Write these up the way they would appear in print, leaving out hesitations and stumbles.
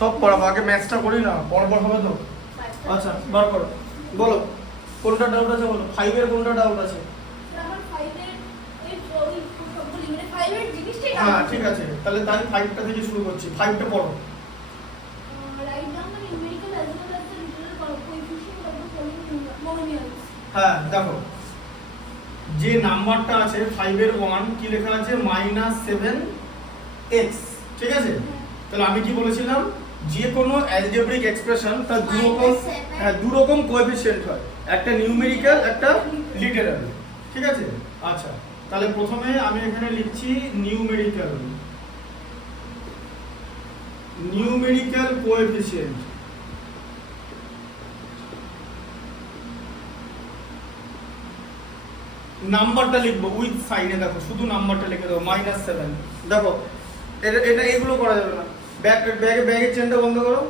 সব পড়াবো, আগে ম্যাথসটা করি না, পরপর হবে তো। আচ্ছা বার করো, বলো কোনটা ডাউট আছে বলো। 5 এর কোনটা ডাউট আছে? হ্যাঁ ঠিক আছে, তাহলে তাই 5টা থেকে শুরু করছি। 5টা পড়ো। হ্যাঁ দেখো, যে নাম্বারটা আছে 5 এর 1 কি লেখা আছে -7x, ঠিক আছে? তাহলে আমি কি বলেছিলাম, যে কোনো অ্যালজেব্রিক এক্সপ্রেশন তার দু রকম কোএফিসিয়েন্ট হয়, একটা নিউমেরিক্যাল একটা লিটারাল, ঠিক আছে? আচ্ছা তাহলে প্রথমে আমি এখানে লিখছি নিউমেরিক্যাল কোএফিসিয়েন্ট। নাম্বারটা লিখবো উইথ সাইনে, দেখো শুধু নাম্বারটা লিখে দেবো -7। দেখো এটা এগুলো করা যাবে না, ব্যাগের চেনটা বন্ধ করো,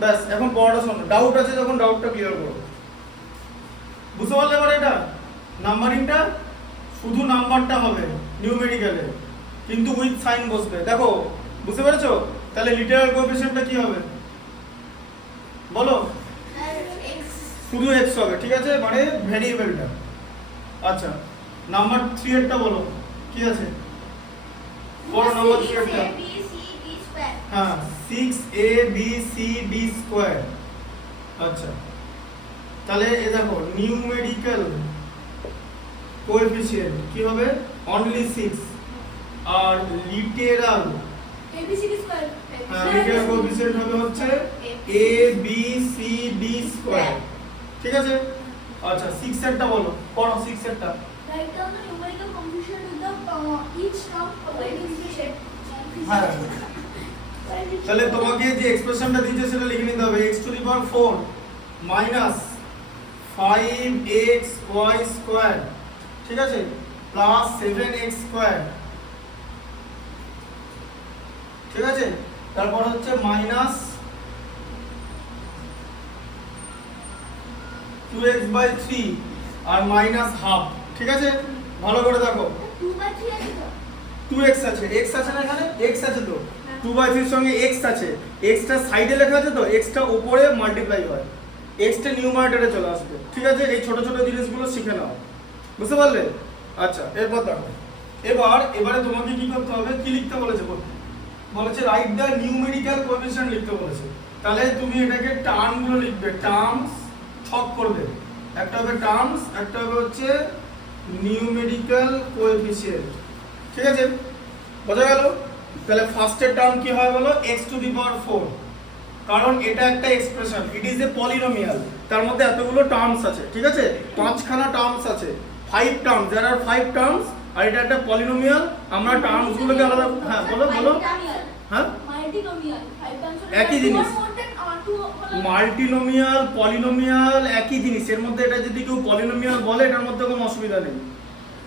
ব্যাস এখন পড়াটা শোনো। ডাউট আছে যখন ডাউটটা ক্লিয়ার করো, বুঝতে পারলে? এবার এটা নাম্বারিংটা শুধু নাম্বারটা হবে নিউমেরিক্যালে, কিন্তু উইথ সাইন বসবে। দেখো বুঝতে পেরেছো? তাহলে লিটারাল কোএফিসিয়েন্টটা কি হবে বলো? শুধু x হবে, ঠিক আছে, মানে ভেরিয়েবলটা। আচ্ছা নাম্বার 3 এরটা বলো কি আছে? বলো নাম্বার 3 এরটা। হ্যাঁ 6abcd স্কয়ার। আচ্ছা তাহলে এ দেখো নিউমেরিক্যাল কোএফিসিয়েন্ট কি হবে? অনলি 6। আর লিটারাল লিটারাল কোএফিসিয়েন্ট হবে হচ্ছে abcd স্কয়ার, ঠিক আছে? আচ্ছা 6 এরটা বলো, পড়ো 6 এরটা। Write down the numerical coefficient with the each term of the expression. হ্যাঁ তাহলে তোমাকে যে এক্সপ্রেশনটা দিয়েছে সেটা লিখে নিতে হবে। x⁴ মাইনাস 5xy স্কয়ার, ঠিক আছে, প্লাস 7x স্কয়ার, ঠিক আছে? তারপর হচ্ছে মাইনাস 2x/3 আর মাইনাস হাফ, ঠিক আছে? ভালো করে দেখো 2/3 আছে তো? 2x আছে, x আছে না এখানে? x আছে তো, 2/3 এর সঙ্গে x আছে, x টা সাইডে লেখা আছে তো, x টা উপরে মাল্টিপ্লাই হয়, x টা নিউমারেটরে চলে আসবে, ঠিক আছে? এই ছোট ছোট জিনিসগুলো শিখে নাও, বুঝতে পারলে? আচ্ছা এরপর দেখো, এবারে তোমাকে কি করতে হবে, কি লিখতে বলেছে? বলেছে রাইট দ্য নিউমেরিক্যাল কোএফিসিয়েন্ট লিখতে বলেছে। তাহলে তুমি এটাকে টার্মগুলো লিখবে, টার্মস ছক করবে, একটা হবে টার্মস, একটা হবে হচ্ছে নিউমেরিক্যাল কোএফিসিয়েন্ট, ঠিক আছে? বোঝা গেল? তাহলে ফার্স্টের টার্ম কি হয় বলো? x⁴, কারণ এটা একটা expression, it is a polynomial, তার মধ্যে এতগুলো টার্মস আছে, ঠিক আছে? 5খানা টার্মস আছে, 5 টার্মস, देयर আর 5 টার্মস, আর এটা একটা পলিনোমিয়াল। আমরা টার্মস গুলোকে আলাদা, হ্যাঁ বলো হ্যাঁ মাল্টিনোমিয়াল 5 টার্মস একই জিনিস, মাল্টিনোমিয়াল পলিনোমিয়াল একই জিনিস। এর মধ্যে এটা যদি কেউ পলিনোমিয়াল বলে এটার মধ্যে কোনো অসুবিধা নেই,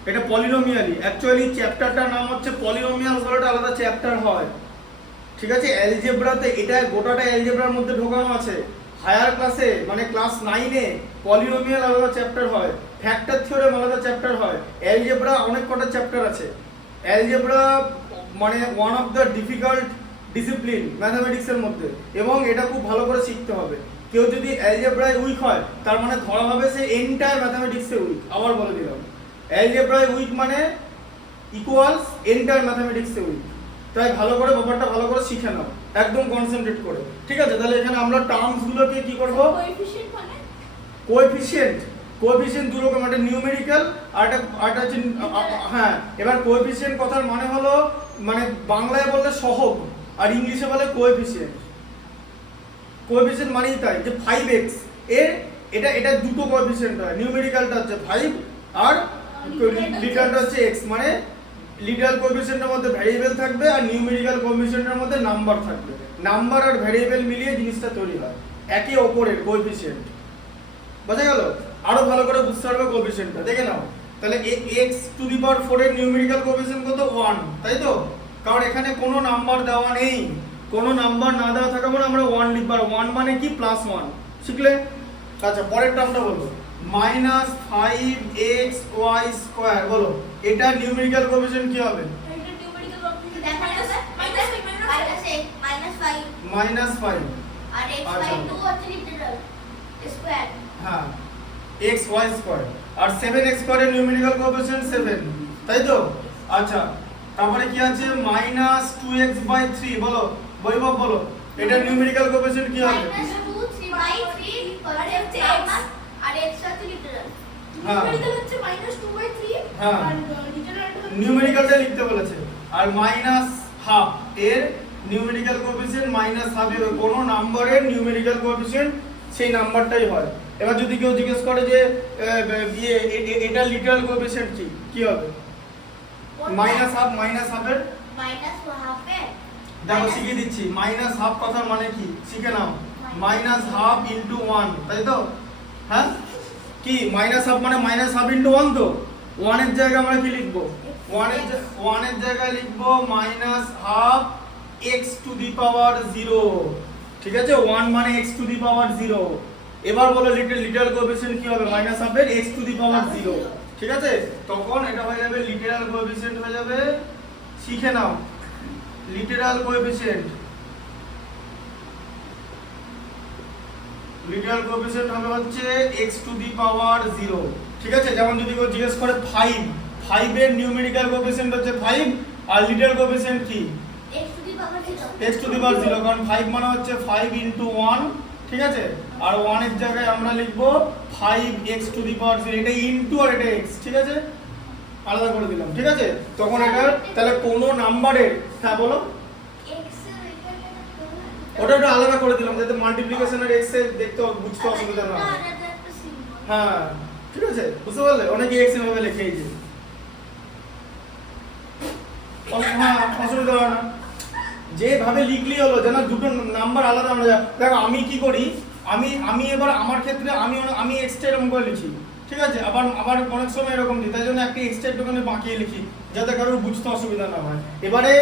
এটা পলিনোমিয়ালই। অ্যাকচুয়ালি চ্যাপ্টারটার নাম হচ্ছে পলিনোমিয়াল, বলে আলাদা চ্যাপ্টার হয়, ঠিক আছে? অ্যালজেব্রাতে এটা গোটাটা অ্যালজেব্রার মধ্যে ঢোকানো আছে। হায়ার ক্লাসে মানে ক্লাস 9-এ পলিনোমিয়াল আলাদা চ্যাপ্টার হয়, ফ্যাক্টর থিওরেম আলাদা চ্যাপ্টার হয়, অ্যালজেব্রা অনেক কটা চ্যাপ্টার আছে। অ্যালজেব্রা মানে one of the difficult discipline ম্যাথামেটিক্সের মধ্যে, এবং এটা খুব ভালো করে শিখতে হবে। কেউ যদি অ্যালজেব্রায় উইক হয় তার মানে ধরা হবে সে এন্টায়ার ম্যাথামেটিক্সে উইক। আবার বলে দিলাম, অ্যালজেব্রায় উইক মানে ইকুয়ালস এন্টায়ার ম্যাথামেটিক্সে উইক। তাই ভালো করে ব্যাপারটা ভালো করে শিখে নাও, একদম কনসেন্ট্রেট করে, ঠিক আছে? তাহলে এখানে আমরা টার্মস গুলোকে কি করব? কোএফিসিয়েন্ট মানে কোএফিসিয়েন্ট দু রকম, একটা নিউমেরিক্যাল আর একটা হচ্ছে হ্যাঁ। এবার কোএফিসিয়েন্ট কথার মানে হলো, মানে বাংলায় বললে সহগ, আর ইংলিশে বলে কোএফিসিয়েন্ট। কোএফিসিয়েন্ট মানেই তাই যে 5x এর এটা দুটো কোএফিসিয়েন্ট হয়, নিউমেরিক্যালটা হচ্ছে 5 আর লিটারালটা হচ্ছে x, মানে লিটারাল কোএফিসিয়েন্টের মধ্যে ভ্যারিয়েবল থাকবে আর নিউমেরিক্যাল কোএফিসিয়েন্টের মধ্যে নাম্বার থাকবে। নাম্বার আর ভ্যারিয়েবল মিলিয়ে জিনিসটা তৈরি হয়, একে অপরের কোএফিসিয়েন্ট। বোঝা গেল? আরো ভালো করে বুঝতে পারবে কোএফিসিয়েন্টটা, দেখে নাও। তাহলে x⁴ এর নিউমেরিক্যাল কোএফিসিয়েন্ট কত? 1, তাই তো? কারণ এখানে কোনো নাম্বার দেওয়া নেই, কোনো নাম্বার না দেওয়া থাকা মানে আমরা 1 লিখব। আর 1 মানে কি? +1, শিখলে? আচ্ছা পরের টার্মটা বলো, -5xy স্কয়ার, বলো এটা নিউমেরিক্যাল কোএফিসিয়েন্ট কি হবে? এটা নিউমেরিক্যাল কোএফিসিয়েন্ট দেখা যাবে -5 আর x আচ্ছা। 2 হচ্ছে লিটারাল স্কয়ার হ্যাঁ x y স্কয়ার আর 7x স্কয়ারের নিউমেরিক্যাল কোএফিসিয়েন্ট 7 তাই তো আচ্ছা তারপরে কি আছে -2x/3 বলো বৈভব বলো এটা নিউমেরিক্যাল কোএফিসিয়েন্ট কি হবে -2 3/3 আর হচ্ছে x আর x হচ্ছে লিটারাল হ্যাঁ। নিউমেরিক্যাল হচ্ছে -2/3 হ্যাঁ। আর লিটারাল হচ্ছে নিউমেরিক্যালটা লিখতে বলেছে আর -12 এর নিউমেরিক্যাল কোএফিসিয়েন্ট -12 হবে কোন নাম্বারের নিউমেরিক্যাল কোএফিসিয়েন্ট সেই নাম্বারটাই হয় এবার যদি কেউ জিজ্ঞেস করে যে এটা লিটারাল কোএফিসিয়েন্ট কি হবে -12 এর -1/2 এর দেখো শিখিয়ে দিচ্ছি -12 কথার মানে কি শিখে নাও -12 ইনটু 1 তাই তো হ্যাঁ কি -12 মানে -12 ইনটু 1 তো 1 এর জায়গায় আমরা কি লিখব 1 এর জায়গায় লিখব -12 x টু দি পাওয়ার 0 ঠিক আছে 1 মানে x টু দি পাওয়ার 0 এবার বলো লিটারাল কোএফিসিয়েন্ট কি হবে -12 এর x টু দি পাওয়ার 0 ঠিক আছে তখন এটা হয়ে যাবে লিটারাল কোএফিসিয়েন্ট হয়ে যাবে শিখে নাও লিটারাল কোএফিসিয়েন্ট হবে হচ্ছে x টু দি পাওয়ার 0 ঠিক আছে যেমন যদি কেউ জিজ্ঞেস করে 5 এর নিউমেরিক্যাল কোএফিসিয়েন্ট হচ্ছে 5 আর লিটারাল কোএফিসিয়েন্ট কি x to the power 0 x to the power 0 কারণ 5 মানে হচ্ছে 5 ইনটু 1 ঠিক আছে আর 1 এর জায়গায় আমরা লিখব 5x টু দি পাওয়ার 0 এটা ইনটু আর এটা x ঠিক আছে আলাদা করে দিলাম ঠিক আছে তখন এটা তাহলে কোন নাম্বারের হ্যাঁ বলো x এর এখানে ওটা একটু আলাদা করে দিলাম যাতে মাল্টিপ্লিকেশন আর x এর দেখতে বুঝতে অসুবিধা না হয় হ্যাঁ ঠিক আছে বুঝতে পারলে অনেকে x এভাবে লিখে এই যে হ্যাঁ অসুবিধা হয় না যেভাবে লিখলি হলো যেন দুটো নাম্বার আলাদা আমরা দেখো আমি কি করি আমি এবার আমার ক্ষেত্রে আমি এক্সট্রা এরকম করে লিখি ঠিক আছে আবার অনেক সময় এরকম দিই তাই জন্য একটা এক্সট্রা দোকানে বাঁকিয়ে লিখি যাতে কারোর বুঝতে অসুবিধা না হয় এবারে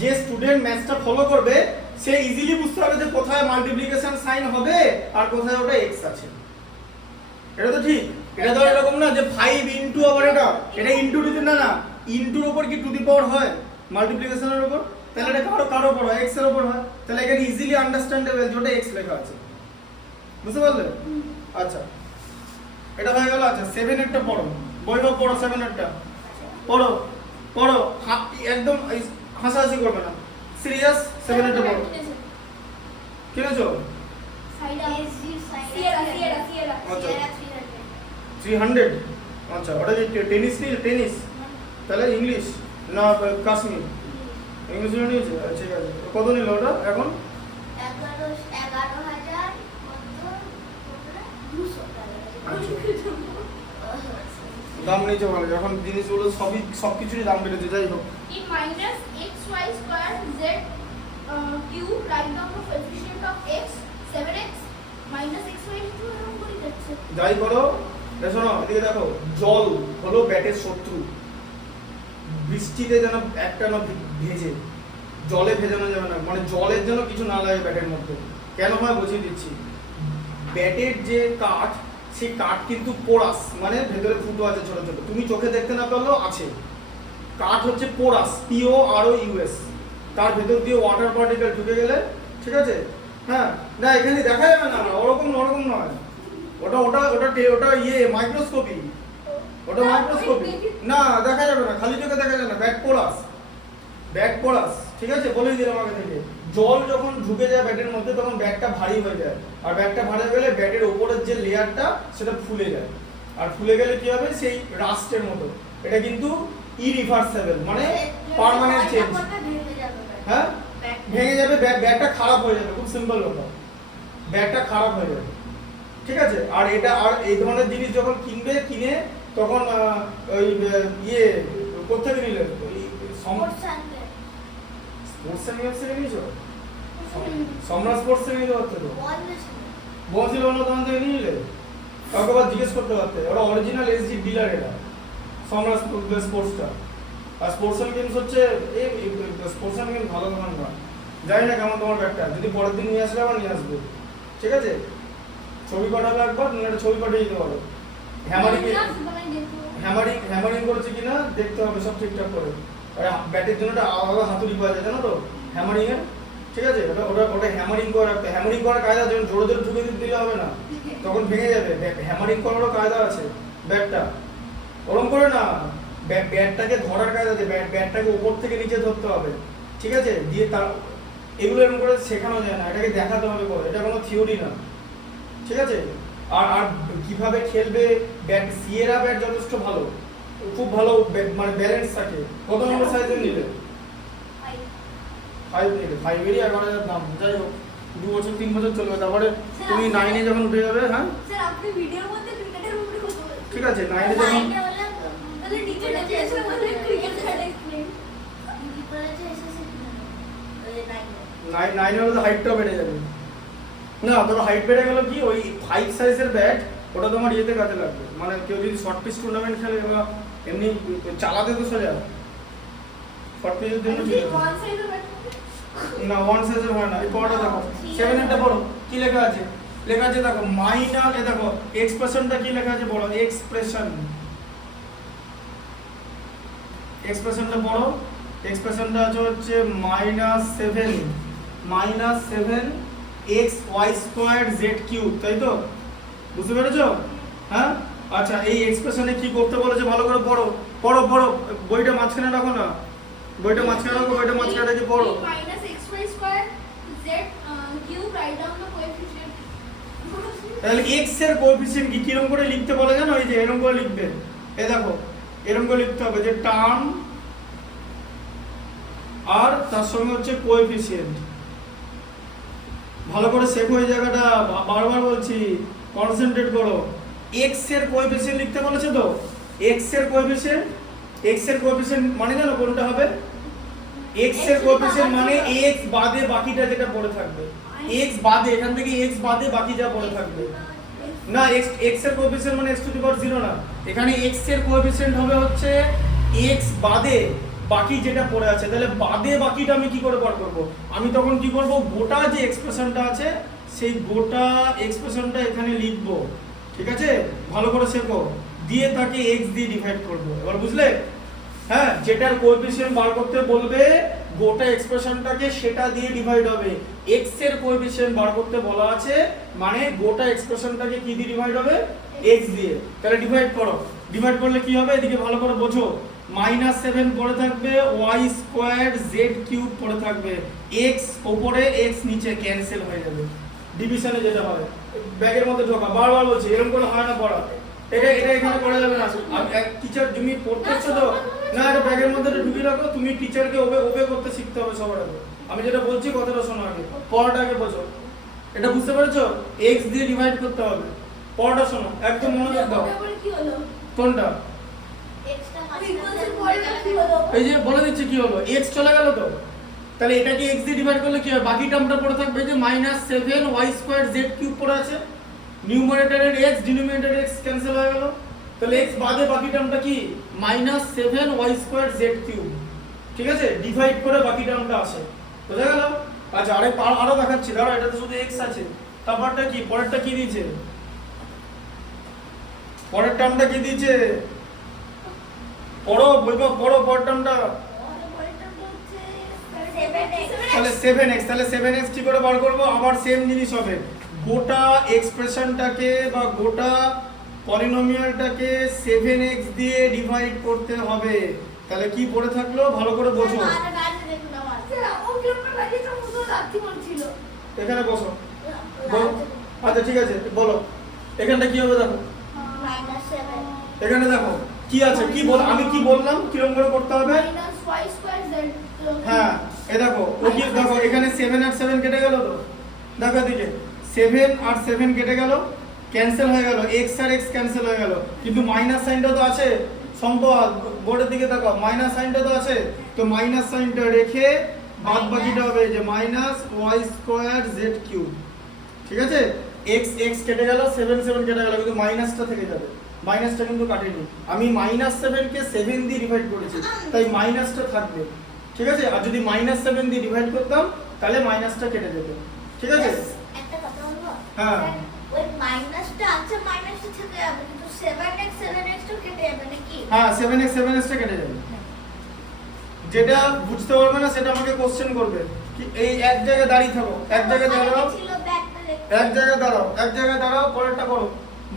যে স্টুডেন্ট ম্যাথসটা ফলো করবে সে ইজিলি বুঝতে পারবে যে কোথায় মাল্টিপ্লিকেশন সাইন হবে আর কোথায় ওটা x আছে এটা তো ঠিক এটা তো এরকম না যে 5 ইনটু আবার এটা ইনটু টু না ইনটুর উপর কি টু দি পাওয়ার হয় মাল্টিপ্লিকেশনের উপর তাহলে এটা কারো উপর হয় x এর উপর হয় তাহলে এখানে ইজিলি আন্ডারস্ট্যান্ডেবল যে ওটা x লেখা আছে বুঝতে পারলে আচ্ছা এটা হয়ে গেল আচ্ছা 7 এরটা পড়ো বইও পড়ো 7 এরটা পড়ো একদম হাসাহাসি করবে না সিরিয়াস 7 এরটা পড়ো কিনেছো সাইড সিয়েরা 300 আচ্ছা ওটা কি টেনিস তাহলে ইংলিশ না কাশ্মীর ইংলিশ নিয়েছে ঠিক আছে কত নিল ওটা এখন 11,000 দাম নিচে ভালো এখন জিনিসগুলো সবকিছুরই দাম বেড়েছে যাই হোক in minus xy square z cube write down the coefficient of x 7x minus xy is 2 এরকম করে যাচ্ছে যাই করো দেখো না এদিকে দেখো জল হলো ব্যাটের শত্রু বৃষ্টিতে যেন একটা না ভেজে জলে ভেজানো যাবে না মানে জলের জন্য কিছু না লাগে ব্যাটের মধ্যে কেন হয় বুঝিয়ে দিচ্ছি ব্যাটের যে কাঠ সেই কাঠ কিন্তু পোরাস মানে ভেতরে ফুটো আছে ছোট ছোট তুমি চোখে দেখতে না পেলেও আছে কাঠ হচ্ছে পোরাস POROUS তার ভেতর দিয়ে ওয়াটার পার্টিকেল ঢুকে গেলে ঠিক আছে হ্যাঁ না এখানে দেখা যাবে না ওরকম নয় ওটা মাইক্রোস্কোপি ওটা মাইক্রোস্কোপি না দেখা যাবে না খালি চোখে দেখা যাবে না ব্যাট পোরাস ঠিক আছে বলেই দিলাম আগে থেকে জল যখন ঢুকে যায় ব্যাটের মধ্যে তখন ব্যাটটা ভারী হয়ে যায় আর ব্যাটটা ভারী হয়ে গেলে ব্যাটের উপরের যে লেয়ারটা সেটা ফুলে যায় আর ফুলে গেলে কি হবে সেই রাস্টের মতো এটা কিন্তু ইরিভার্সেবল মানে পার্মানেন্ট চেঞ্জ হ্যাঁ ভেঙে যাবে ব্যাটটা খারাপ হয়ে যাবে খুব সিম্পল ব্যাপার ব্যাটটা খারাপ হয়ে যাবে ঠিক আছে আর এই ধরনের জিনিস যখন কিনে তখন ওই কোথা থেকে নিলে স্পোর্টস থেকে নিয়েছো সম্রাট স্পোর্টস থেকে নিতে পারতো তো বলছিল না তখন থেকে নিলে কাউকে আবার জিজ্ঞেস করতে পারতে ওরা অরিজিনাল SG ডিলার এরা সম্রাট স্পোর্টসটা আর স্পোর্টস গেমস হচ্ছে স্পোর্টস গেমস ভালো দোকান না জানি না কেমন তোমার ব্যাগটা যদি পরের দিন নিয়ে আসলে আবার নিয়ে আসবে ঠিক আছে ছবি পাঠাবে একবার একটা ছবি পাঠিয়ে দিতে পারো হ্যামারিং করেছে কিনা দেখতে হবে সব ঠিকঠাক করে ব্যাটের জন্য একটা আলাদা হাতুড়ি পাওয়া যায় জানো তো হ্যামারিং এর ঠিক আছে, ওটা হ্যামারিং করে রাখতে, হ্যামারিং করার কায়দা যখন জোরে জোরে ঢুকে দিলে হবে না, তখন ভেঙে যাবে। হ্যামারিং করারও কায়দা আছে ব্যাটটা, ওরকম করে না, ব্যাটটাকে ধরার কায়দা আছে, ব্যাটটাকে উপর থেকে নিচে ধরতে হবে, ঠিক আছে, দিয়ে তার এগুলো এরকম করে শেখানো যায় না, এটাকে দেখাতে হবে করে, এটা কোনো থিওরি না, ঠিক আছে। আর কিভাবে খেলবে, ব্যাট সিয়েরা ব্যাট যথেষ্ট ভালো, খুব ভালো মানে ব্যালেন্স থাকে। কত নম্বর সাইজের নিলে? 5 নিলে, 5 এরই 11,000 দাম, যাই হোক 2 বছর 3 বছর চলবে, তারপরে তুমি 9 এ যখন উঠে যাবে, হ্যাঁ স্যার আপনি ভিডিওর মধ্যে ক্রিকেটের উপরে কথা বলছেন। ঠিক আছে, 9 এ যখন তাহলে নিচে ডেফিনেশন বলে ক্রিকেট খেলা এক্সপ্লেইন। 9 এ হলে হাইটটা বেড়ে যাবে না, তোমার হাইট বেড়ে গেল কি, ওই 5 সাইজের ব্যাট ওটা তোমার ইয়েতে কাজে লাগবে, মানে কেউ যদি শর্ট পিচ টুর্নামেন্ট খেলে বা এমনি চালাতে তো সোজা শর্ট পিচের জন্য ঠিক আছে। ওয়ান সাইজের ব্যাট না, 1 সাইজের হয় না। এই পড়াটা দেখো, 7 এরটা পড়ো, কি লেখা আছে? লেখা আছে দেখো মাইনাস, এ দেখো এক্সপ্রেশনটা কি লেখা আছে পড়ো, এক্সপ্রেশনটা পড়ো, এক্সপ্রেশনটা হচ্ছে -7 xy² z³ তাই তো? বুঝতে পেরেছো? হ্যাঁ আচ্ছা, এই এক্সপ্রেশনে কি করতে বলেছে ভালো করে পড়ো, পড়ো পড়ো, বইটা মাঝখানে রাখো না, বইটা মাঝখানে রাখো, বইটা মাঝখানে রেখে পড়ো। -xy² z³ write down the coefficient. তাহলে x এর কোএফিশিয়েন্ট কি কিরকম করে লিখতে বলে জানো? এই যে এরকম করে লিখবে, এই দেখো এরকম করে লিখতে হবে যে টার্ম আর তার সঙ্গে হচ্ছে কোএফিশিয়েন্ট। ভালো করে শেখো এই জায়গাটা, বারবার বলছি কনসেন্ট্রেট করো। x এর কোএফিশিয়েন্ট লিখতে বলেছে তো, x এর কোএফিশিয়েন্ট মানে জানো কোনটা হবে? x এর কোএফিশিয়েন্ট মানে x বাদে বাকিটা যেটা পড়ে থাকবে, x বাদে, এখান থেকে x বাদে বাকি যা পড়ে থাকবে না। x এর কোএফিশিয়েন্ট মানে x⁴ না, এখানে x এর কোএফিশিয়েন্ট হবে হচ্ছে x বাদে বাকি যেটা পড়ে আছে। তাহলে বাদে বাকিটা আমি কি করে বার করব? আমি তখন কি করব, গোটা যে এক্সপ্রেশনটা আছে সেই গোটা এক্সপ্রেশনটা এখানে লিখব, ঠিক আছে? ভালো করে শেখো, দিয়ে তাকে x দিয়ে ডিভাইড করব। এবার বুঝলে? হ্যাঁ, যেটার কোএফিশিয়েন্ট বার করতে বলবে গোটা এক্সপ্রেশনটাকে সেটা দিয়ে ডিভাইড হবে। x এর কোএফিশিয়েন্ট বার করতে বলা আছে মানে গোটা এক্সপ্রেশনটাকে কি দিয়ে ডিভাইড হবে? x দিয়ে। তাহলে ডিভাইড করো, ডিভাইড করলে কি হবে এদিকে ভালো করে বোঝো। -7 পড়ে থাকবে, y² z³ পড়ে থাকবে, x উপরে x নিচে ক্যান্সেল হয়ে যাবে। ডিভিশনে যেটা হয় ব্যাগের মধ্যে ঢোকা, বারবার বলছি এরকম করে হয় না পড়া, এটা এখানে করা যাবে না। আমি এক টিচার তুমি পড়তেছো তো না, এটা ব্যাগের মধ্যে ঢুকিয়ে রাখো, তুমি টিচারকে ওবে করতে শিখতে হবে সবার আগে। আমি যেটা বলছি কথাটা শোনো আগে, পড়াটা আগে বোঝো। এটা বুঝতে পেরেছো? x দিয়ে ডিভাইড করতে হবে। পড়াটা শোনো, একদম মনোযোগ দাও। কি হলো? কোনটা? এই যে বলে দিচ্ছি কি হলো, x চলে গেল তো, তাহলে এটাকে x দিয়ে ডিভাইড করলে কি হবে? বাকি টার্মটা পড়ে থাকবে যে -7 y² z³ পড়ে আছে, নিউমারেটরের x ডিনোমিনেটরের x ক্যান্সেল হয়ে গেল, তাহলে x বাদে বাকি টার্মটা কি? -7 y² z³, ঠিক আছে? ডিভাইড করে বাকি টার্মটা আসে, বুঝা গেল? আচ্ছা আরো দেখাচ্ছি, দাঁড়াও, এটাতে শুধু x আছে, তারপরটা কি, পরেরটা কি দিয়েছে? পরের টার্মটা কি দিয়েছে? পড়ো বলবো, পড়ো পরের টার্মটা। তাহলে 7x, তাহলে 7x কি করে বার করব? আবার সেম জিনিস হবে, গোটা এক্সপ্রেশনটাকে বা গোটা পলিনোমিয়ালটাকে 7x দিয়ে ডিভাইড করতে হবে। তাহলে কি পড়ে থাকলো ভালো করে বোঝো। এখানে বসো, বলো। আচ্ছা ঠিক আছে, বলো এখানটা কি হবে দেখো, এখানে দেখো কি আছে, কি বল, আমি কি বললাম কিরকম করে করতে হবে? হ্যাঁ এ দেখো, ও কি দেখো এখানে 7 আর 7 কেটে গেল তো, দেখো এদিকে 7 আর 7 কেটে গেল, ক্যান্সেল হয়ে গেল, x আর x ক্যান্সেল হয়ে গেল, কিন্তু মাইনাস সাইনটা তো আছে। সম্পদ বোর্ডের দিকে তাকাও, মাইনাস সাইনটা তো আছে, তো মাইনাস সাইনটা রেখে বাদ বাকিটা হবে যে -y² z³, ঠিক আছে? x কেটে গেল, 7 কেটে গেল, কিন্তু মাইনাসটা থেকে যাবে, মাইনাসটা কিন্তু কাটেনি। আমি -7 কে 7 দিয়ে ডিভাইড করেছি, তাই মাইনাসটা থাকবে, ঠিক আছে? আর যদি -7 দিয়ে ডিভাইড করতাম তাহলে মাইনাসটা কেটে যেত, ঠিক আছে? একটা কথা বলবো? হ্যাঁ, ওই মাইনাসটা আছে, মাইনাসটা থেকে যাবে, কিন্তু 7x তো কেটে যাবে নাকি? হ্যাঁ 7x টা কেটে যাবে। যেটা বুঝতে পারবে না সেটা আমাকে কোশ্চেন করবে, এই এক জায়গায় দাঁড়িয়ে থাকো, এক জায়গায় দাঁড়াও, ছিল ব্যাকটা দেখতে এক জায়গায় দাঁড়াও, এক জায়গায় দাঁড়াও, পরেরটা করো।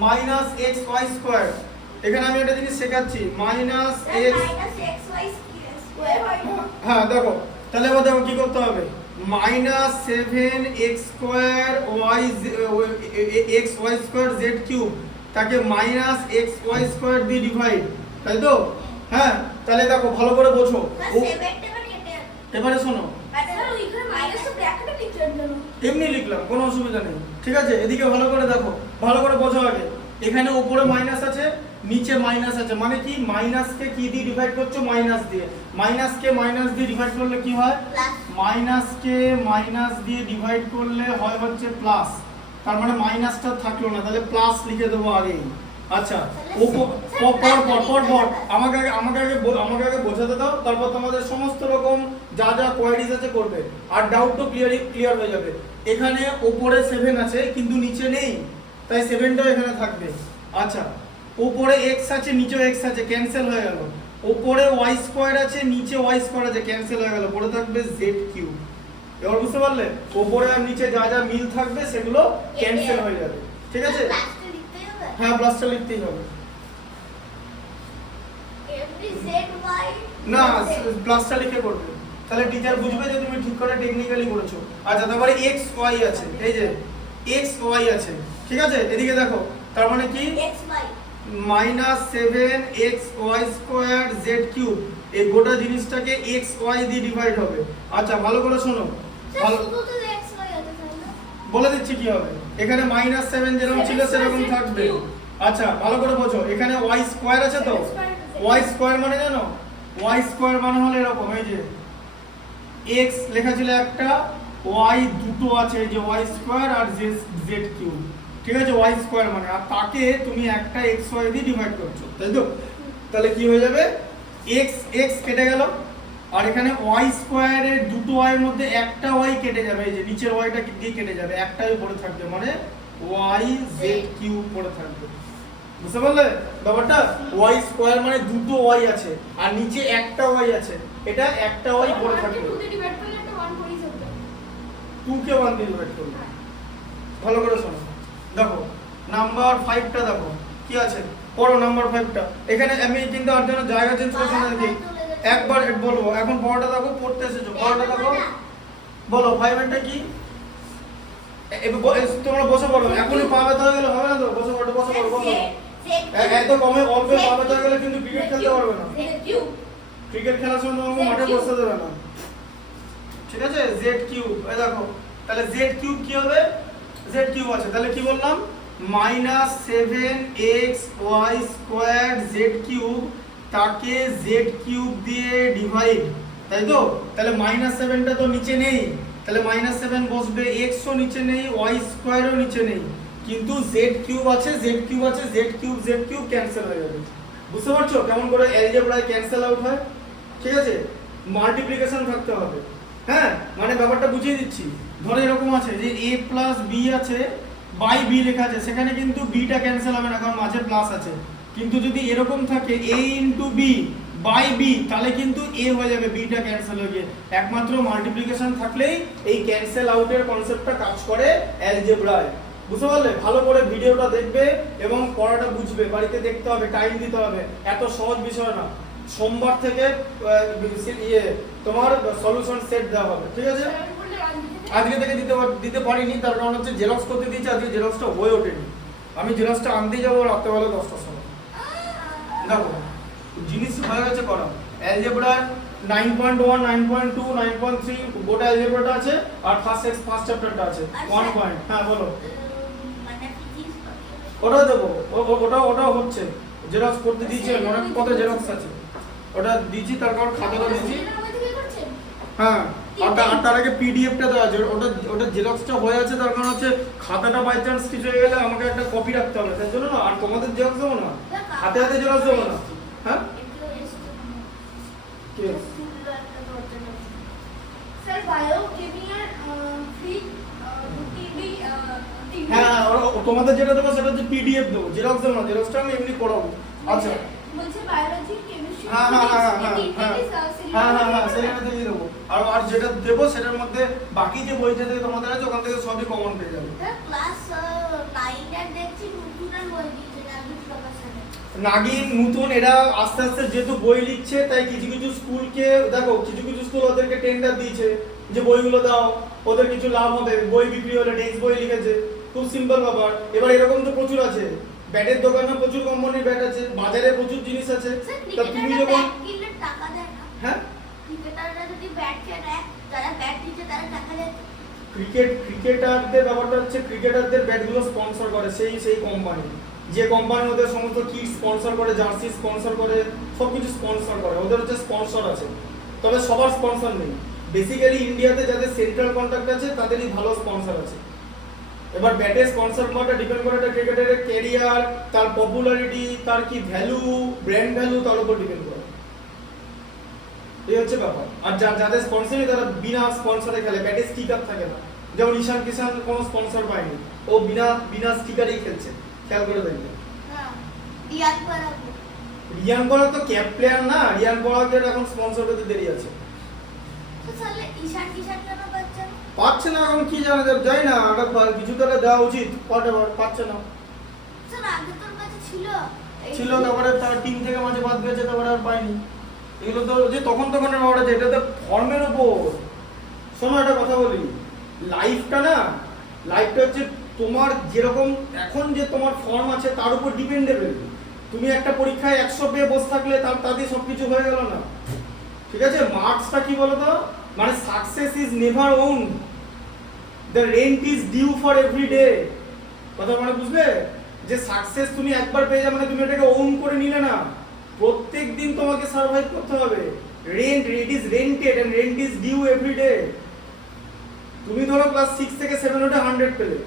মাইনাস এক্স ওয়াই স্কোয়ার, এখানে আমি একটা জিনিস শেখাচ্ছি, minus x, minus x y square হয় না হ্যাঁ দেখো, তাহলে এবার দেখো কি করতে হবে, minus seven x square y x y square z cube, তাকে মাইনাস এক্স ওয়াই স্কোয়ার দিয়ে ডিভাইড, তাই তো? হ্যাঁ, তাহলে দেখো ভালো করে বোঝো। স্যার ও- 7 টা মানে এটা এবারে শোনো, স্যার ওইখানে মাইনাস তো ব্র্যাকেটে লিখলেন কেন এমনি লিখলাম, কোনো অসুবিধা নেই, ঠিক আছে? এদিকে ভালো করে দেখো, ভালো করে বোঝো আগে। এখানে উপরে মাইনাস আছে, নিচে মাইনাস আছে, মানে কি মাইনাসকে কি দিয়ে ডিভাইড করছো? মাইনাস দিয়ে। মাইনাসকে মাইনাস দিয়ে ডিভাইড করলে কি হয়? প্লাস মাইনাসকে মাইনাস দিয়ে ডিভাইড করলে হয় হচ্ছে প্লাস, তার মানে মাইনাসটা থাকলো না, তাহলে প্লাস লিখে দেবো আগেই। আচ্ছা, পর আমাকে আগে বোঝাতে দাও, তারপর তোমাদের সমস্ত রকম যা যা কোয়ারিজ আছে করবে, আর ডাউটও ক্লিয়ার হয়ে যাবে। এখানে উপরে 7 আছে কিন্তু নিচে নেই, তাই 7টাও এখানে থাকবে। আচ্ছা, উপরে x আছে নিচেও x আছে, ক্যান্সেল হয়ে গেল। উপরে y স্কয়ার আছে নিচে y স্কয়ার আছে, ক্যান্সেল হয়ে গেল, পড়ে থাকবে z কিউব। এবার বুঝতে পারলে? উপরে আর নিচে যা যা মিল থাকবে সেগুলো ক্যান্সেল হয়ে যাবে, ঠিক আছে? প্লাসটা লিখতেই হবে হ্যাঁ, প্লাসটা লিখতেই হবে। এভরি জেড ওয়াই না, প্লাসটা লিখে করবে, তাহলে টিচার বুঝবে যে তুমি ঠিক করে টেকনিক্যালি করেছো। আচ্ছা, তারপরে x y আছে, এই যে x y আছে, ঠিক আছে? এদিকে দেখো, তার মানে কি x y minus 7x y square z cube, এই গোটা জিনিসটাকে x y দিয়ে ডিভাইড হবে। আচ্ছা, ভালো করে শোনো, স্যার ভালো শুধু তো এক্স ওয়াই আছে তাই না বলে দিচ্ছি কি হবে। এখানে মাইনাস 7 যেরকম ছিল সেরকম থাকবে। আচ্ছা, ভালো করে বোঝো, এখানে y স্কয়ার আছে তো, y স্কয়ার মানে জানো, y স্কয়ার মানে হলো এরকম, এই যে x লেখা ছিল একটা, y দুটো আছে, এই যে y স্কয়ার আর z কিউব, ঠিক আছে? y স্কয়ার মানে, আর তাকে তুমি একটা x y দিয়ে ডিভাইড করছো, তাই তো? তাহলে কি হয়ে যাবে, x x কেটে গেল, আর এখানে y স্কয়ারের দুটো y এর মধ্যে একটা y কেটে যাবে, এই যে নিচের yটা দিয়ে কেটে যাবে, একটাই পড়ে থাকবে, মানে y z কিউব পড়ে থাকবে। বুঝতে পারলে ব্যাপারটা? y স্কয়ার মানে দুটো y আছে, আর নিচে একটা y আছে, এটা একটা y পড়ে থাকবে। 2 তে ডিভাইড করলে একটা 1 পড়েই যাবে 2 কে 1 দিয়ে ডিভাইড করবে। ভালো করে শোনো, দেখো নাম্বার 5টা দেখো কি আছে, পড়ো নাম্বার 5টা। এখানে আমি কিন্তু আর জন্য জায়গা চেঞ্জ করছি না নাকি, একবার বলবো। এখন পড়াটা দেখো, পড়তে এসেছো, পড়াটা দেখো, বলো 5 এরটা কি? তোমরা বসে পড়ো, এখনই পা ব্যথা হয়ে গেলে হবে না তো, বসে পড়ো, বসে পড়ো, বসো। এত কমে অল্প পা ব্যথা হয়ে গেলে কিন্তু ক্রিকেট খেলতে পারবে না, জেড কিউব ক্রিকেট খেলার সময় তোমাকে মাঠে বসতে দেবে না, ঠিক আছে? z কিউব, এই দেখো, তাহলে z কিউব কি হবে? z কিউব আছে, তাহলে কি বললাম, minus 7x y square z cube, তাকে z কিউব দিয়ে ডিভাইড, তাই তো? তাহলে মাইনাস 7টা তো নিচে নেই, তাহলে মাইনাস 7 বসবে, x ও নিচে নেই, y স্কয়ারও নিচে নেই, কিন্তু z কিউব আছে, z কিউব আছে, z কিউব ক্যান্সেল হয়ে যাবে। বুঝতে পারছো কেমন করে অ্যালজেব্রায় ক্যান্সেল আউট হয়? ঠিক আছে, মাল্টিপ্লিকেশন থাকতে হবে। হ্যাঁ, মানে ব্যাপারটা বুঝিয়ে দিচ্ছি। ধরো এরকম আছে যে a প্লাস b আছে, বাই b লেখা আছে, সেখানে কিন্তু b টা ক্যান্সেল হবে না, কারণ মাঝে প্লাস আছে। কিন্তু যদি এরকম থাকে a into b by b, তাহলে কিন্তু a হয়ে যাবে, b টা ক্যান্সেল হয়ে গিয়ে। একমাত্র মাল্টিপ্লিকেশন থাকলেই এই ক্যান্সেল আউটের কনসেপ্টটা কাজ করে অ্যালজেব্রায়। বুঝতে পারলে? ভালো করে ভিডিওটা দেখবে এবং পড়াটা বুঝবে, বাড়িতে দেখতে হবে, টাইম দিতে হবে, এত সহজ বিষয় না। সোমবার থেকে তোমার সলিউশন সেট দেওয়া হবে, ঠিক আছে? আজকে থেকে দিতে পারিনি, তার কারণ হচ্ছে জেরক্স করতে দিয়েছি, আজকে জেরক্সটা হয়ে ওঠেনি। আমি জেরক্সটা আনতেই যাবো রাত্রেবেলা 10টার সময়। দেখো জিনিস হয়ে গেছে করা, অ্যালজেব্রা 9.1, 9.2, 9.3 গোটা অ্যালজেব্রাটা আছে, আর ফার্স্ট চ্যাপ্টারটা আছে 1 পয়েন্ট। হ্যাঁ বলো, মানে ফিজিক্স ওটা দেবো, ওটাও হচ্ছে, জেরক্স করতে দিয়েছি, অনেক কত জেরক্স আছে, ওটা দিয়েছি, তার কারণ খাতাটা দিয়েছি। হ্যাঁ, আর তার আগে পিডিএফটা দেওয়া আছে, ওটা জেরক্সটা হয়ে আছে, তার কারণ হচ্ছে খাতাটা বাই চান্স কিছু হয়ে গেলে আমাকে একটা কপি রাখতে হবে, তার জন্য না। আর তোমাদের জেরক্স দেবো না, হাতে হাতে জেরক্স দেবো না। হ্যাঁ, কি স্যার বায়ো কেমিয়ার ফ্রি টিভি হ্যাঁ, তোমাদের যেটা দেবো সেটা হচ্ছে পিডিএফ দেবো, জেরক্স দেবো না, জেরক্সটা আমি এমনি করাবো। আচ্ছা, বলছে বায়োলজি কেমিস্ট্রি হ্যাঁ সেখানে থেকে দেবো। আর যেটা দেবো সেটার মধ্যে বাকি যে বইটা থেকে তোমাদের আছে ওখান থেকে সবই কমন পেয়ে যাবে। ক্লাস 9 এর দেখছি নতুন বই দিয়েছে নাগিন প্রকাশনে। নাগিন নতুন এরা আস্তে আস্তে যেহেতু বই লিখছে তাই কিছু কিছু স্কুলকে দেখো কিছু কিছু স্কুল ওদেরকে টেন্ডার দিয়েছে যে বইগুলো দাও, ওদের কিছু লাভ হবে, বই বিক্রি হলে টেক্সট বই লিখেছে, খুব সিম্পল ব্যাপার। এবার এরকম তো প্রচুর আছে, ব্যাটের দোকানে প্রচুর কোম্পানির ব্যাট আছে, বাজারে প্রচুর জিনিস আছে। তা তুমি যখন কিনলে টাকা দেয় না? হ্যাঁ ক্রিকেটাররা যদি ব্যাট কেনে, যারা ব্যাট দিচ্ছে তারা টাকা দেয়। ক্রিকেটারদের ব্যাপারটা হচ্ছে ক্রিকেটারদের ব্যাটগুলো স্পন্সর করে সেই কোম্পানি, যে কোম্পানি ওদের সমস্ত কিট স্পন্সর করে, জার্সি স্পন্সর করে, সবকিছু স্পন্সর করে, ওদের হচ্ছে স্পন্সর আছে। তবে সবার স্পন্সর নেই, বেসিক্যালি ইন্ডিয়াতে যাদের সেন্ট্রাল কন্ট্রাক্ট আছে তাদেরই ভালো স্পন্সর আছে। এবার ব্যাটে স্পন্সর করাটা ডিপেন্ড করে একটা ক্রিকেটারের ক্যারিয়ার, তার পপুলারিটি, তার কি ভ্যালু, ব্র্যান্ড ভ্যালু, তার উপর ডিপেন্ড করে। এই হচ্ছে ব্যাপার। আর যাদের স্পন্সর নেই তারা বিনা স্পন্সরে খেলে, ব্যাটে স্টিকার থাকে না। যেমন ঈশান কিষান কোনো স্পন্সর পায়নি, ও বিনা স্টিকারেই খেলছে, খেয়াল করে দেখবে। হ্যাঁ রিয়ান পরাগ তো ক্যাপ প্লেয়ার না, রিয়ান পরাগের এখন স্পন্সর পেতে দেরি আছে। তো তাহলে ঈশান কিষান কেন পাচ্ছে না? পাচ্ছে না এখন কি জানা যায় না, কিছু তো দেওয়া উচিত, পাচ্ছে না। স্যার আগে তোর কাছে ছিল তারপরে তার টিম থেকে মাঝে বাদ গেছে, তারপরে আর পাইনি। এগুলো তো যে তখন ব্যাপার আছে, এটা তো ফর্মের উপর। শোনো একটা কথা বলি, লাইফটা হচ্ছে তোমার যেরকম এখন যে তোমার ফর্ম আছে তার উপর ডিপেন্ডেবল। তুমি একটা পরীক্ষায় 100 পেয়ে বসে থাকলে তাতে সবকিছু হয়ে গেল না, ঠিক আছে? মার্কসটা কি বলতো, মানে success is never own, the rent is due for every day. কথা মানে বুঝলে, যে সাকসেস তুমি একবার পেয়ে যাবে মানে তুমি এটাকে ওন করে নিলে না, প্রত্যেক দিন তোমাকে সার্ভাইভ করতে হবে। It is rented and rent is due every day. তুমি ধরো ক্লাস 6 থেকে 7 ওটা 100 পেলে,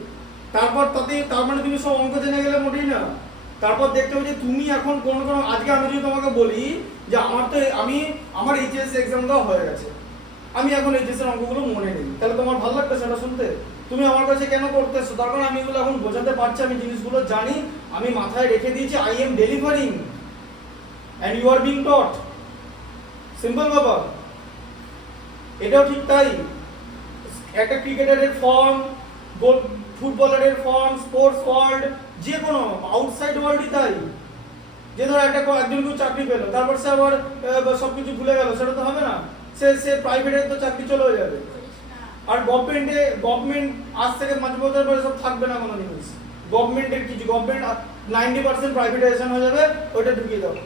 তারপর তার মানে তুমি সব অঙ্ক জেনে গেলে মোটেই না। তারপর দেখতে হবে যে তুমি এখন কোন আজকে আমি যদি তোমাকে বলি যে আমার এইচএস এক্সাম দেওয়া হয়ে গেছে, আমি এখন এইচএস এর অঙ্কগুলো মনে নেই, তাহলে তোমার ভালো লাগবে সেটা শুনতে? তুমি আমার কাছে কেন করতেছো? তার কারণ আমি এগুলো এখন বোঝাতে পারছি, আমি জিনিসগুলো জানি, আমি মাথায় রেখে দিয়েছি। I am delivering and you are being taught. Simple বাবা, এটাও ঠিক তাই। একটা ক্রিকেটারের ফর্ম, ফুটবলারের ফর্ম, স্পোর্টস ওয়ার্ল্ড, যে কোনো আউটসাইড ওয়ার্ল্ডই তাই। যে ধর একজন কেউ চাকরি পেলো, তারপর সে আবার সবকিছু ভুলে গেল, সেটা তো হবে না। সে প্রাইভেটে তো চাকরি চলে হয়ে যাবে। আর গভর্নমেন্ট আজ থেকে 5 বছর পরে সব থাকবে না কোনো জিনিস। গভর্নমেন্টের 90% প্রাইভেটাইজেশন হয়ে যাবে, ওইটা ঢুকিয়ে দাও,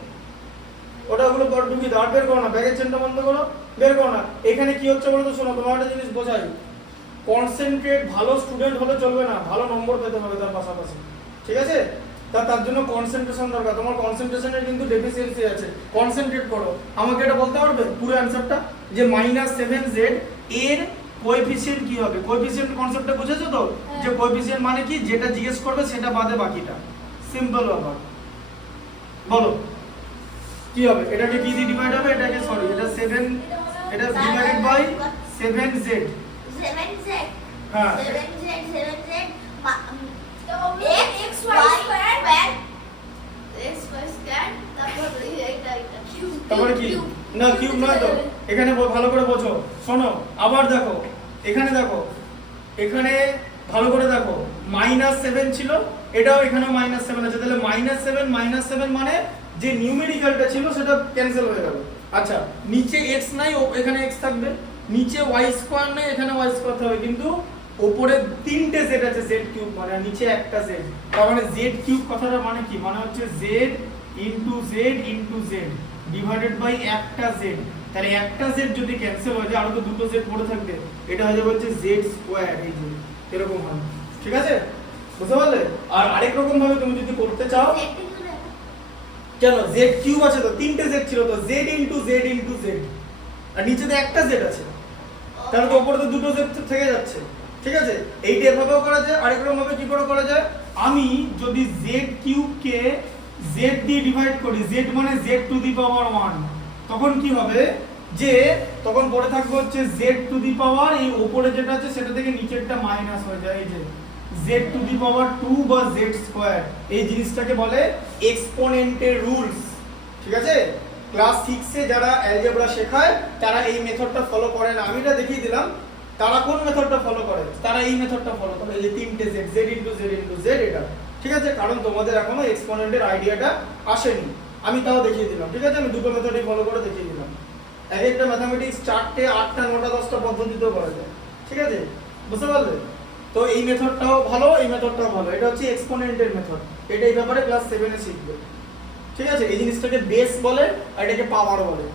ওটাগুলো ঢুকিয়ে দাও, আর বের করো না, ব্যাগের চেনটা বন্ধ করো, বের করো না। এখানে কি হচ্ছে বলো তো, শোনো, তোমার একটা জিনিস বোঝাই, কনসেন্ট্রেট ভালো স্টুডেন্ট হলে চলবে না, ভালো নম্বর পেতে হবে তার পাশাপাশি, ঠিক আছে? তার জন্য কনসেন্ট্রেশন দরকার। তোমার কনসেন্ট্রেশনের কিন্তু ডেফিসিয়েন্সি আছে, কনসেন্ট্রেট করো। আমাকে এটা বলতে পারবে পুরো অ্যানসারটা, যে -7z এর কোএফিসিয়েন্ট কি হবে? কোএফিসিয়েন্ট কনসেপ্টটা বুঝেছো তো, যে কোএফিসিয়েন্ট মানে কি, যেটা জিজ্ঞেস করবে সেটা বাদে বাকিটা। সিম্পল ব্যাপার, বলো কি হবে? এটাকে কি দিয়ে ডিভাইড হবে? এটা 7, এটা ডিভাইডেড বাই 7z। 7z হ্যাঁ 7z তো x y স্কয়ার তারপরে কি না, কিউব নয় তো, এখানে ভালো করে বোঝো। শোনো আবার দেখো, এখানে দেখো, এখানে ভালো করে দেখো, -7 ছিল, এটাও এখানেও -7 আছে, তাহলে -7 মানে যে নিউমেরিক্যালটা ছিল সেটা ক্যান্সেল হয়ে গেল। আচ্ছা, নিচে x নাই, এখানে x থাকবে, নিচে y স্কয়ার নাই, এখানে y স্কয়ার থাকবে, কিন্তু উপরে 3টে z আছে, z কিউব মানে, নিচে একটা z। তার মানে z কিউব কথাটা মানে কি? মানে হচ্ছে z into z divided by একটা z। তাহলে একটা z যদি ক্যান্সেল হয়ে যায়, আরো তো দুটো z পড়ে থাকবে, এটা হয়ে যাবে হচ্ছে z স্কয়ার, এই যে এরকম হবে, ঠিক আছে? বুঝতে পারলে? আর আরেক রকম ভাবে তুমি যদি করতে চাও, কেন z কিউব আছে তো, 3টে z ছিল তো, z ইনটু z, আর নিচে তো একটা z আছে, তাহলে তো উপরে তো দুটো z থেকে যাচ্ছে, ঠিক আছে? এইটা এভাবেও করা যায়। আরেক রকম ভাবে কি করে করা যায়, আমি যদি z কিউব কে z দিয়ে ডিভাইড করি, z মানে z টু দি পাওয়ার 1, তখন কি হবে, যে তখন পড়ে থাকবে হচ্ছে z টু দি পাওয়ার, এই উপরে যেটা আছে সেটা থেকে নিচেরটা মাইনাস হয়ে যায়, এই যে z টু দি পাওয়ার 2 বা z স্কয়ার। এই জিনিসটাকে বলে এক্সপোনেন্টের রুলস। ঠিক আছে? ক্লাস 6 এ যারা অ্যালজেব্রা শেখায় তারা এই মেথডটা ফলো করে না, আমি এটা দেখিয়ে দিলাম। তারা কোন মেথডটা ফলো করে? তারা এই মেথডটা ফলো করে, এই যে তিনটে z z into z into z এটা, ঠিক আছে? কারণ তোমাদের এখনো এক্সপোনেন্টের আইডিয়াটা আসেনি, আমি তাও দেখিয়ে দিলাম, ঠিক আছে? আমি দুটো মেথডই ফলো করে দেখিয়ে দিলাম। এক একটা ম্যাথামেটিক্স 4টে 8টা 9টা 10টা পদ্ধতিতেও করা যায়, ঠিক আছে? বুঝতে পারলে? তো এই মেথডটাও ভালো, এই মেথডটাও ভালো। এটা হচ্ছে এক্সপোনেন্টের মেথড, এটা এই ব্যাপারে ক্লাস 7 এ শিখবে, ঠিক আছে? এই জিনিসটাকে বেস বলে আর এটাকে পাওয়ার বলে।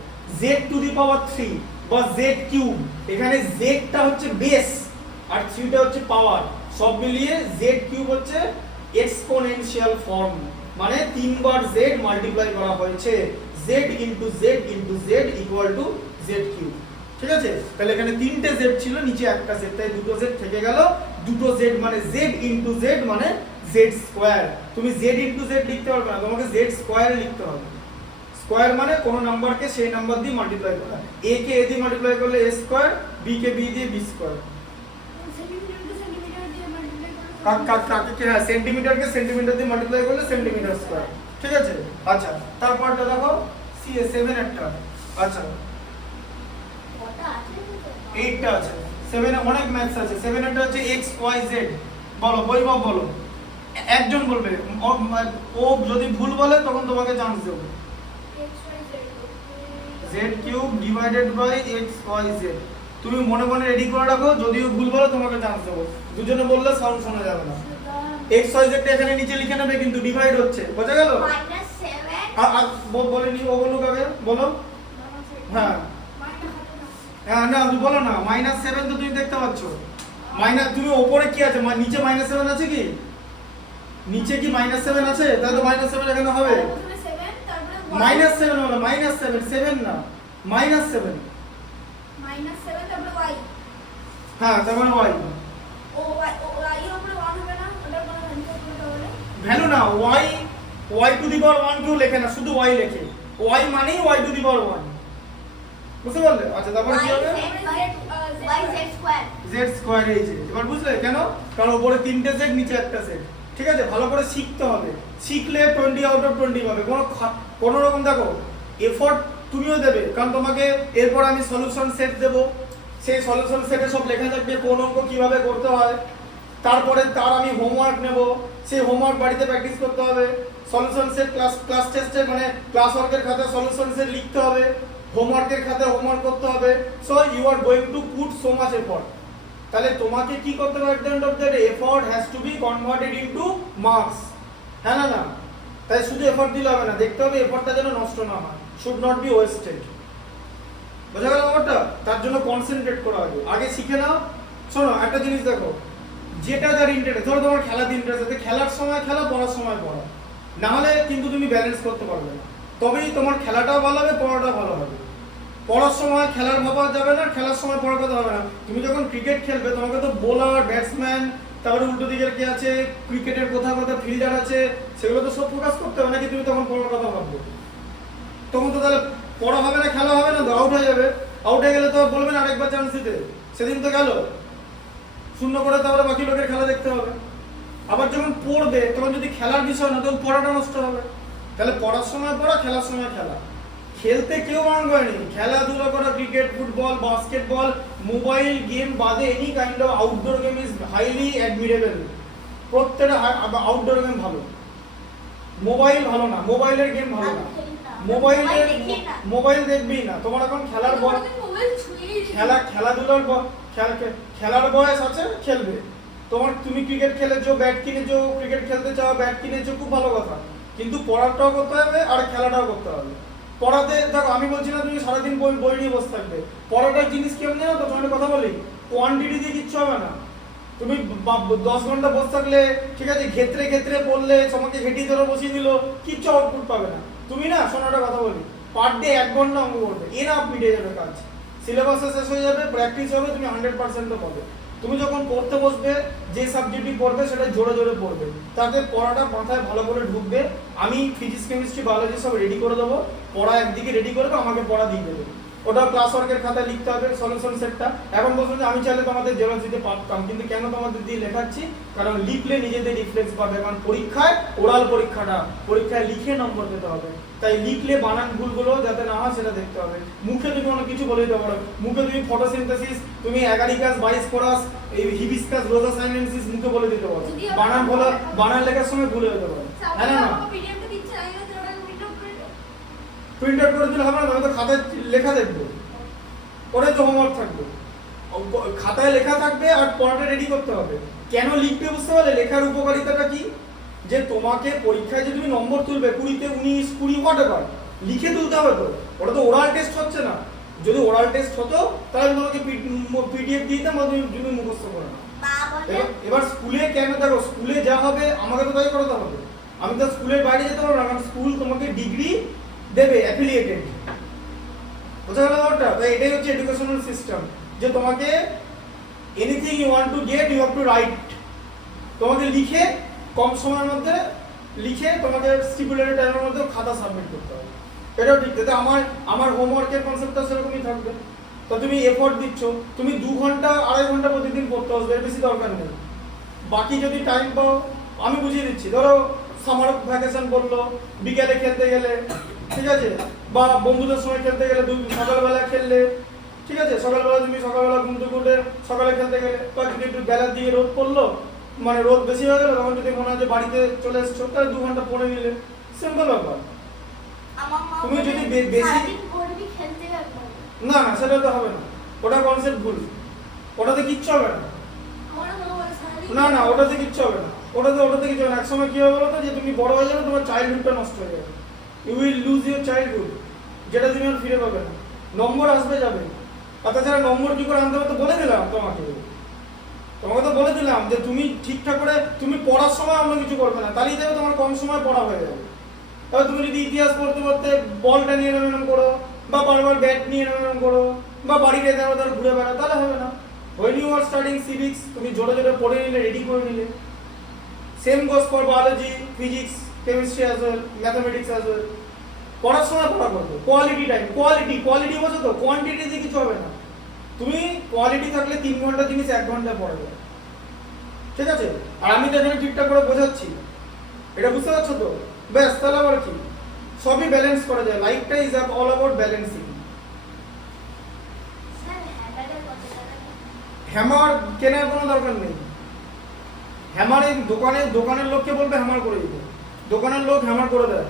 z টু দি পাওয়ার 3 বা z কিউব, এখানে z টা হচ্ছে বেস আর 3 টা হচ্ছে পাওয়ার, সব মিলিয়ে z কিউব হচ্ছে এক্সপোনেনশিয়াল ফর্ম, মানে 3 বার z মাল্টিপ্লাই করা হয়েছে, z into z into z equal to z cube, ঠিক আছে? তাহলে এখানে তিনটে z ছিল, নিচে একটা z, তাই দুটো z থেকে গেল। দুটো z মানে z ইনটু z মানে z স্কয়ার। তুমি z ইনটু z লিখতে পারবে না, তোমাকে z স্কয়ার লিখতে হবে। স্কয়ার মানে কোন নাম্বারকে সেই নাম্বার দিয়ে মাল্টিপ্লাই করা, a কে a দিয়ে মাল্টিপ্লাই করলে a square, b K b দিয়ে b স্কয়ার, সেন্টিমিটারকে সেন্টিমিটার দিয়ে মাল্টিপ্লাই করলে সেন্টিমিটার স্কয়ার, ঠিক আছে? আচ্ছা, তারপরটা দেখো CA 7 একটা, আচ্ছা কটা আছে? 8টা আছে, 7 এ অনেক ম্যাথস আছে। 7 একটা হচ্ছে x y z, বলো বৈভব বলো, একজন বলবে, ও যদি ভুল বলে তখন তোমাকে চান্স দেব। z cube divided by x y z, তুমি মনে মনে রেডি করে রাখো, যদিও ভুল বলো তোমাকে চান্স দেব। দুজনে বললে সাউন্ড শোনা যাবে না। x y z টা এখানে নিচে লিখে নেবে, কিন্তু ডিভাইড হচ্ছে, বোঝা গেল? -7 বলেনি, ও বলুক আগে, বলো। হ্যাঁ হ্যাঁ, না তুমি বলো না, -7 তো তুমি দেখতে পাচ্ছ, মাইনাস, তুমি ওপরে কি আছে, নিচে -7 আছে কি? নিচে কি -7 আছে? তাহলে তো -7 এখানে হবে। প্রথমে 7 তারপরে -7 হলো, -7 7 না, -7, -7 তারপরে y, হ্যাঁ তারপরে y, ও y এর উপরে 1 হবে না, ওটা কোনো ভ্যালু হবে তাহলে ভ্যালু না, y টু দি পাওয়ার 1 কেউ লেখে না, শুধু y লেখে, y মানেই y টু দি পাওয়ার 1, বুঝতে পারলে? আচ্ছা, তারপরে কি হবে? z স্কয়ার এই যে, এবার বুঝলে কেন? কারণ উপরে তিনটে z, নিচে একটা z, ঠিক আছে? ভালো করে শিখতে হবে, শিখলে 20 আউট অফ 20 পাবে। কোনো রকম দেখো এফর্ট তুমিও দেবে, কারণ তোমাকে এরপর আমি সলিউশন সেট দেব, সেই সলিউশন সেটে সব লেখা থাকবে কোন অঙ্ক কিভাবে করতে হয়, তারপরে তার আমি হোমওয়ার্ক নেব, সেই হোমওয়ার্ক বাড়িতে প্র্যাকটিস করতে হবে। সলিউশন সেট ক্লাস টেস্টে মানে ক্লাস ওয়ার্কের খাতায় সলিউশন সেট লিখতে হবে, হোমওয়ার্কের খাতায় হোমওয়ার্ক করতে হবে। So you are going to put so much effort. তাহলে তোমাকে কি করতে হবে? At the end of the day effort has to be converted into marks, হ্যাঁ না? তাই শুধু এফর্ট দিলে হবে না, দেখতে হবে এফর্টটা যেন নষ্ট না হয়, শুড নট বি ওয়েস্টেড, বোঝা গেল ব্যাপারটা? তার জন্য কনসেন্ট্রেট করা হবে, আগে শিখে নাও। শোনো একটা জিনিস দেখো, যেটা যার ইন্টারেস্ট, ধরো তোমার খেলাতে ইন্টারেস্ট আছে, খেলার সময় খেলা, পড়ার সময় পড়া, না হলে কিন্তু তুমি ব্যালেন্স করতে পারবে না। তবেই তোমার খেলাটাও ভালো হবে, পড়াটাও ভালো হবে। পড়ার সময় খেলার ভাবা যাবে না, খেলার সময় পড়ার কথা হবে না। তুমি যখন ক্রিকেট খেলবে তোমাকে তো বোলার, ব্যাটসম্যান, তারপরে উল্টো দিকের কে আছে, ক্রিকেটের কোথাও কোথাও ফিল্ডার আছে, সেগুলো তো সব ফোকাস করতে হবে, নাকি তুমি তখন পড়ার কথা ভাববে? তখন তো তাহলে পড়া হবে না, খেলা হবে না, আউট হয়ে যাবে। আউট হয়ে গেলে তো বলবে না আরেকবার চান্স দিতে, সেদিন তো গেল শূন্য করে, তারপরে বাকি লোকের খেলা দেখতে হবে। আবার যখন পড়বে তখন যদি খেলার বিষয় না, তখন পড়াটা নষ্ট হবে। তাহলে পড়ার সময় পড়া, খেলার সময় খেলা। খেলতে কেউ বারণ করেনি, খেলাধুলা করা, cricket, football, basketball, mobile game বাদে any kind of outdoor game is highly admirable. প্রত্যেকটা আউটডোর গেম ভালো, মোবাইল ভালো না, মোবাইলের গেম ভালো না, মোবাইল দেখবি না। তোমার এখন খেলার বয়স, খেলার বয়স আছে, খেলবে। তুমি ক্রিকেট খেলেছো, ব্যাট কিনেছো, ক্রিকেট খেলতে চাও, ব্যাট কিনেছো, খুব ভালো কথা, কিন্তু পড়াটাও করতে হবে আর খেলাটাও করতে হবে। পড়াতে দেখো, আমি বলছি না তুমি সারাদিন বই নিয়ে বসে থাকবে, পড়াটার জিনিস কেমন জানো তো? তোমার কথা বলি, কোয়ান্টিটি দিয়ে কিচ্ছু হবে না। তুমি 10 ঘন্টা বসে থাকলে, ঠিক আছে, ক্ষেত্রে পড়লে, তোমাকে ঘেটি ধরে বসিয়ে দিল, কিচ্ছু আউটপুট পাবে না। তুমি না, শোনাটা কথা বলি, পার ডে 1 ঘন্টা অঙ্ক করবে, এনাফ মিটে যাবে কাজ, সিলেবাসে শেষ হয়ে যাবে, প্র্যাকটিস হবে, তুমি 100% পাবে। তুমি যখন পড়তে বসবে, যে সাবজেক্টই পড়বে সেটা জোরে জোরে পড়বে, তাতে পড়াটা মাথায় ভালো করে ঢুকবে। আমি ফিজিক্স, কেমিস্ট্রি, বায়োলজি সব রেডি করে দেবো, পড়া একদিকে রেডি করবে, আমাকে পড়া দিয়ে দেবে। ওটা ক্লাস ওয়ার্কের খাতায় লিখতে হবে সলিউশন সেটটা। এখন বলছো যে আমি চাইলে তোমাদের জেরক্স দিতে পারতাম, কিন্তু কেন তোমাদের দিয়ে লেখাচ্ছি, কারণ লিখলে নিজেদের রিফ্লেক্স পাবে, কারণ পরীক্ষায় ওরাল পরীক্ষায় লিখে নম্বর পেতে হবে, তাই লিখলে বানান ভুলগুলো যাতে না হয় সেটা দেখতে হবে। মুখে তুমি অনেক কিছু বলে দিতে পারো, মুখে তুমি ফটোসিনথেসিস, তুমি অ্যাগারিকাস বাইস্পোরাস, এই হিবিস্কাস রোজা সাইনেন্সিস মুখে বলে দিতে পারো, যদি বানান বলা বানান লেখার সময় ভুল হয়ে যেতে পারে। হ্যাঁ না পিডিএফটা দিচ্ছে আমি তো ওটা প্রিন্ট আউট করে দিই। প্রিন্ট আউট করে দিলে হবে না, আমি তো খাতায় লেখা দেখবো, ওটাই তো হোমওয়ার্ক থাকবে, খাতায় লেখা থাকবে আর পড়াটা রেডি করতে হবে। কেন লিখবে বুঝতে পারলে, লেখার উপকারিতাটা কি, যে তোমাকে পরীক্ষায় যে তুমি নম্বর তুলবে 20-তে 19, 20 হোয়াটএভার, লিখে তুলতে হবে তো, ওটা তো ওরাল টেস্ট হচ্ছে না। যদি ওরাল টেস্ট হতো তাহলে তোমাকে পিডিএফ দিয়ে দিতাম বা তুমি মুখস্থ করে নাও। মা বলে এবার স্কুলে কেন দেখো, স্কুলে যা হবে আমাকে তো তাই করাতে হবে, আমি তো স্কুলের বাইরে যেতে পারবো না, কারণ স্কুল তোমাকে ডিগ্রি দেবে অ্যাফিলিয়েটেড, বুঝা গেল ব্যাপারটা। তাই এটাই হচ্ছে এডুকেশনাল সিস্টেম, যে তোমাকে anything you want to get you have to write, তোমাকে লিখে কম সময়ের মধ্যে লিখে তোমাকে স্টিপুলেটেড টাইমের মধ্যে খাতা সাবমিট করতে হবে, এটাও ঠিক। যাতে আমার হোমওয়ার্কের কনসেপ্টটা সেরকমই থাকবে। তো তুমি এফোর্ট দিচ্ছ, তুমি 2 ঘন্টা 2.5 ঘন্টা প্রতিদিন পড়তে আসবে, এর বেশি দরকার নেই। বাকি যদি টাইম পাও আমি বুঝিয়ে দিচ্ছি, ধরো সামার ভ্যাকেশন পড়লো, বিকেলে খেলতে গেলে, ঠিক আছে, বা বন্ধুদের সঙ্গে খেলতে গেলে, সকালবেলা খেললে, ঠিক আছে, সকালবেলা ঘুম থেকে উঠে সকালে খেলতে গেলে, বা যদি একটু বেলার দিকে রোদ পড়লো, মানে রোদ বেশি হয়ে গেল, তখন যদি মনে হয় যে বাড়িতে চলে এসছো, তাহলে 2 ঘন্টা পড়ে নিলে, সিম্পল ব্যাপার। আমার মা তুমি বলে, যদি বেশি সারাদিন পড়বি খেলতে যাবো। না সেটা তো হবে না, ওটা কনসেপ্ট ভুল, ওটাতে কিচ্ছু হবে না। আমার মা বলে সারাদিন না ওটাতে কিচ্ছু হবে না, ওটাতে কিছু হবে না। একসময় কি হবে বলো তো, যে তুমি বড় হয়ে যাবে, তোমার চাইল্ডহুডটা নষ্ট হয়ে যাবে, you will lose your childhood, যেটা তুমি আর ফিরে পাবে না। নম্বর আসবে যাবে, আর তাছাড়া নম্বর কি করে আনতে হবে তো বলে দিলাম তোমাকে তো বলে দিলাম, যে তুমি ঠিকঠাক করে তুমি পড়ার সময় অন্য কিছু করবে না, তাহলেই দেখবে তোমার কম সময় পড়া হয়ে যাবে। তবে তুমি যদি ইতিহাস পড়তে পড়তে বলটা নিয়ে এরকম করো, বা বারবার ব্যাট নিয়ে এরকম করো, বা বাড়িতে ধরো ঘুরে বেড়াও, তাহলে হবে না। When you are studying civics, তুমি জোরে জোরে পড়ে নিলে, রেডি করে নিলে। Same goes for biology, physics, chemistry as well, mathematics as well. পড়ার সময় পড়া করবে, কোয়ালিটি টাইম, কোয়ালিটি বোঝো তো, কোয়ান্টিটিতে কিছু হবে না। তুমি কোয়ালিটি থাকলে 3 ঘন্টা জিনিস 1 ঘন্টায় পড়া যায়, ঠিক আছে। আর আমি তো এখানে ঠিকঠাক করে বোঝাচ্ছি, এটা বুঝতে পারছো তো, ব্যাস, তাহলে আবার কি, সবই ব্যালেন্স করা যায়। লাইফটা is all about balancing. Sir হ্যামারের কত টাকা? হ্যামার কেনার কোনো দরকার নেই, হ্যামার এই দোকানের লোককে বলবে হ্যামার করে দিতে, দোকানের লোক হ্যামার করে দেয়,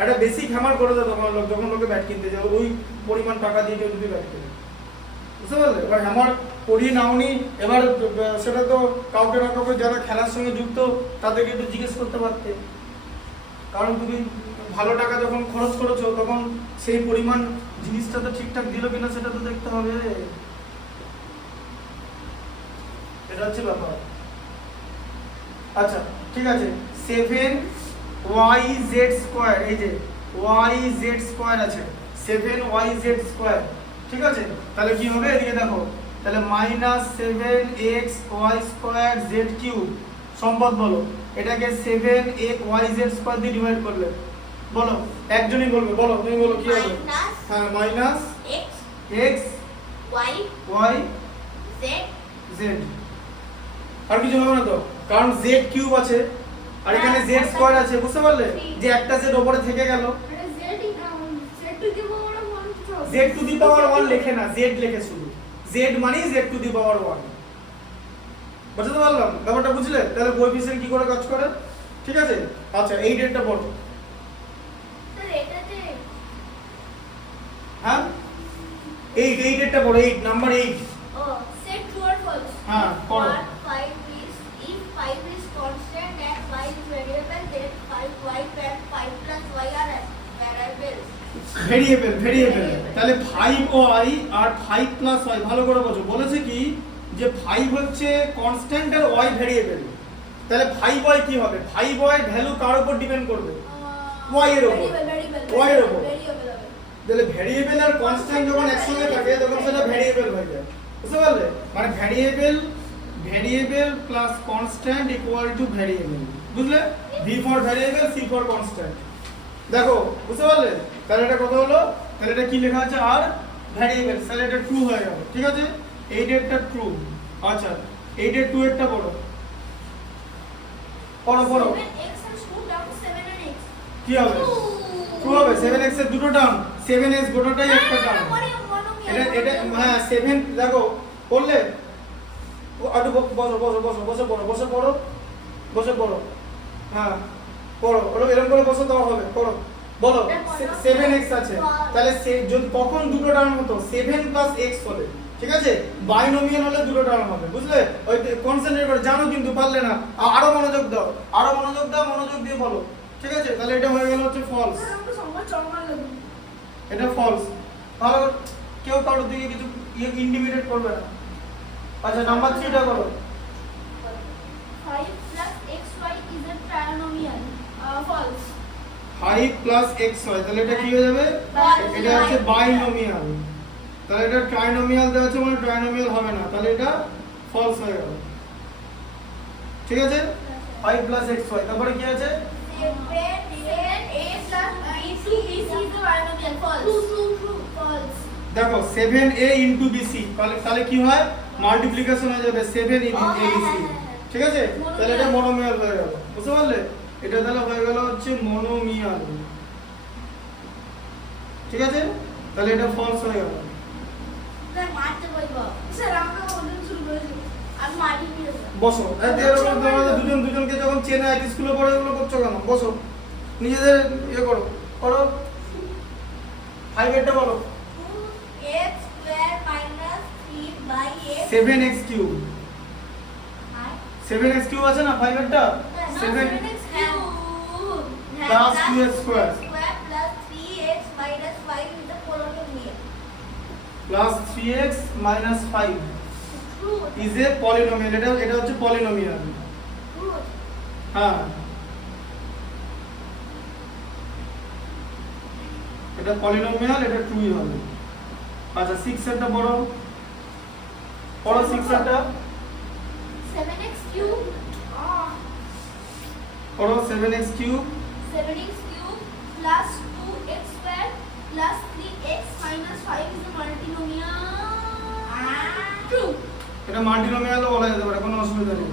একটা বেসিক হ্যামার করে দেয় দোকানের লোক, যখন লোকে ব্যাট কিনতে যায় ওই পরিমাণ টাকা দিয়ে কেউ যদি ব্যাট কিনে, বুঝতে পারলে। এবার হ্যামার করিয়ে নাওনি, এবার সেটা তো কাউকে না কাউকে যারা খেলার সঙ্গে যুক্ত তাদেরকে একটু জিজ্ঞেস করতে পারতে, কারণ তুমি ভালো টাকা যখন খরচ করেছো তখন সেই পরিমাণ জিনিসটা তো ঠিকঠাক দিল কিনা সেটা তো দেখতে হবে, এটা হচ্ছে ব্যাপার। আচ্ছা ঠিক আছে, 7yz², এই যে yz² আছে, 7yz², ঠিক আছে। তাহলে কি হবে, এদিকে দেখো, তাহলে -7xy²z³ সম্পদ বলো, এটাকে 7yz² দিয়ে ডিভাইড করলে, বলো, একজনই বলবে, বলো তুমি বলো কি হবে। হ্যাঁ, minus x x y y z z, আর কিছু হবে না তো, কারণ z³ আছে আর এখানে z² আছে, বুঝতে পারলে, যে একটা z উপরে থেকে গেল। z টু দি পাওয়ার 1 লেখে না, z লেখে শুধু, z মানে z টু দি পাওয়ার 1, বুঝতে পারলাম ব্যাপারটা, বুঝলে। তাহলে কোএফিসিয়েন্ট কি করে কাজ করে, ঠিক আছে। আচ্ছা এই ডেটটা পড়ো, স্যার এটাতে হ্যাঁ 8 ডেটটা পড়ো, 8 নাম্বার 8। ও সেট ট্রু অর ফলস। হ্যাঁ পড়ো। 5 is if 5 is constant and y is variable, then 5y and 5 plus y are variables. Variable, তাহলে 5y আর 5 প্লাস y, ভালো করে বোঝো, বলেছে কি যে 5 হচ্ছে কনস্ট্যান্ট আর y ভেরিয়েবল, তাহলে 5y কি হবে, 5y ভ্যালু কার উপর ডিপেন্ড করবে, y এর উপর, y এর উপর। তাহলে ভেরিয়েবল আর কনস্ট্যান্ট যখন একসঙ্গে থাকে তখন সেটা ভেরিয়েবল হয়ে যায়, বুঝতে পারলে, মানে variable plus constant equal to variable, বুঝলে, v for variable, c for constant. দেখো বুঝতে পারলে, তাহলে এটা কত হলো, তাহলে এটা কি লেখা আছে, আর ভ্যারিয়েবল, তাহলে এটা ট্রু হয়ে গেল। ঠিক আছে, এই ডেটটা ট্রু। আচ্ছা, এই ডেট 2 এরটা পড়ো পড়ো পড়ো 7x and 2 down to 7 and x. কি হবে? ট্রু হবে। 7x এর দুটো টার্ম, 7x গোটাটাই একটা টার্ম। এটা এটা হ্যাঁ 7 দেখো পড়লে আরে বসো বসো বসো বসে পড়ো বসে পড়ো বসে পড়ো। হ্যাঁ পড়ো, ওটা এরকম করে বসে দেওয়া হবে। পড়ো বলো 7x আছে, তাহলে যদি কখন দুটো টার্ম হতো 7 প্লাস x হলে, ঠিক আছে, বাইনোমিয়াল হলে দুটো টার্ম হবে, বুঝলে? ওই কনসেন্ট্রেট করে জানো কিন্তু পারলে না, আরো মনোযোগ দাও, আরো মনোযোগ দাও, মনোযোগ দিয়ে বলো। ঠিক আছে, তাহলে এটা হয়ে গেল হচ্ছে ফলস। আমাকে সংবাদ চলমান লাগবে। এটা ফলস। ভালো, কেউ কারোর দিকে কিছু ইন্ডিকেট করবে না। আচ্ছা, নাম্বার 3টা করো। 5 plus xy is a trinomial. False. 5 plus xy, তাহলে এটা কি হয়ে যাবে? এটা হচ্ছে বাইনোমিয়াল। তাহলে এটা ট্রাইনোমিয়াল দেওয়া আছে মানে ট্রাইনোমিয়াল হবে না, তাহলে এটা ফলস হয়ে গেল। ঠিক আছে, 5 প্লাস xy, তারপরে কি আছে? 7a plus b to bc is a binomial. False. True. False. দেখো 7a ইনটু bc, তাহলে কি হয়? মাল্টিপ্লিকেশন হয়ে যাবে 7 ইনটু abc। ঠিক আছে, তাহলে এটা মনোমিয়াল হয়ে গেল। বুঝতে পারলে? এটা তাহলে হয়ে গেল হচ্ছে মনোমিয়াল। ঠিক আছে, তাহলে এটা ফলস হয়ে গেল। মারতে বলবো স্যার আমরা ওজন শুরু করেছি। আমি মারি দিয়েছি বসো। এরকম তোমাদের দুজনকে যখন চেনা এক স্কুলে পড়ে এগুলো করছো কেন? বসো, নিজেদের ইয়ে করো করো। 5 এরটা বলো। 2x square minus 3 by x 7x cube. 7x cube আছে না 5 এরটা? 7 plus 2x square plus 3x minus 5 is the polynomial. plus 3x minus 5 True. is a polynomial। এটা হচ্ছে পলিনোমিয়াল। True. হ্যাঁ, এটা পলিনোমিয়াল, এটা ট্রুই হবে। আচ্ছা, 6 এরটা পড়ো পড়ো 6 এরটা 7x cube. পড়ো 7x cube 7x cube plus 2x square plus 3x minus 5 is a multinomial. True. এটা মাল্টিনোমিয়ালও বলা যেতে পারে, কোনো অসুবিধা নেই।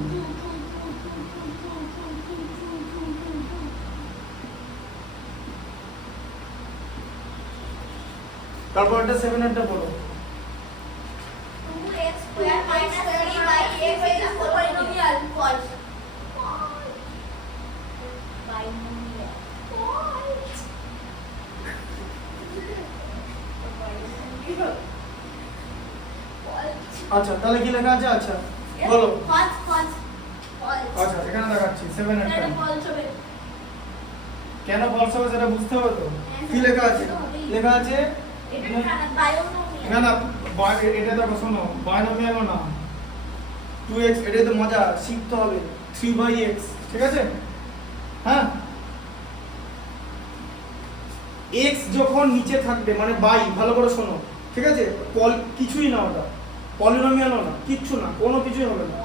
তারপর এটা 7 এরটা পড়ো। 2x square minus 3 by x is the polynomial. False. Binomial. আচ্ছা, তাহলে কি লেখা আছে? আচ্ছা বলো। False. False. False. আচ্ছা, এখানে দেখাচ্ছি 7 এরটা এটা false হবে। কেন ফলস হবে সেটা বুঝতে হবে তো। কি লেখা আছে? লেখা আছে এটা Binomial. না না, এটা দেখো শোনো, বাইনোমিয়াল না, 2x, এটাই তো মজা, শিখতে হবে। 3/x, ঠিক আছে? হ্যাঁ, x যখন নিচে থাকবে মানে বাই, ভালো করে শোনো, ঠিক আছে? কিছুই না, ওটা পলিনোমিয়ালও না, কিচ্ছু না, কোনো কিছুই হবে না,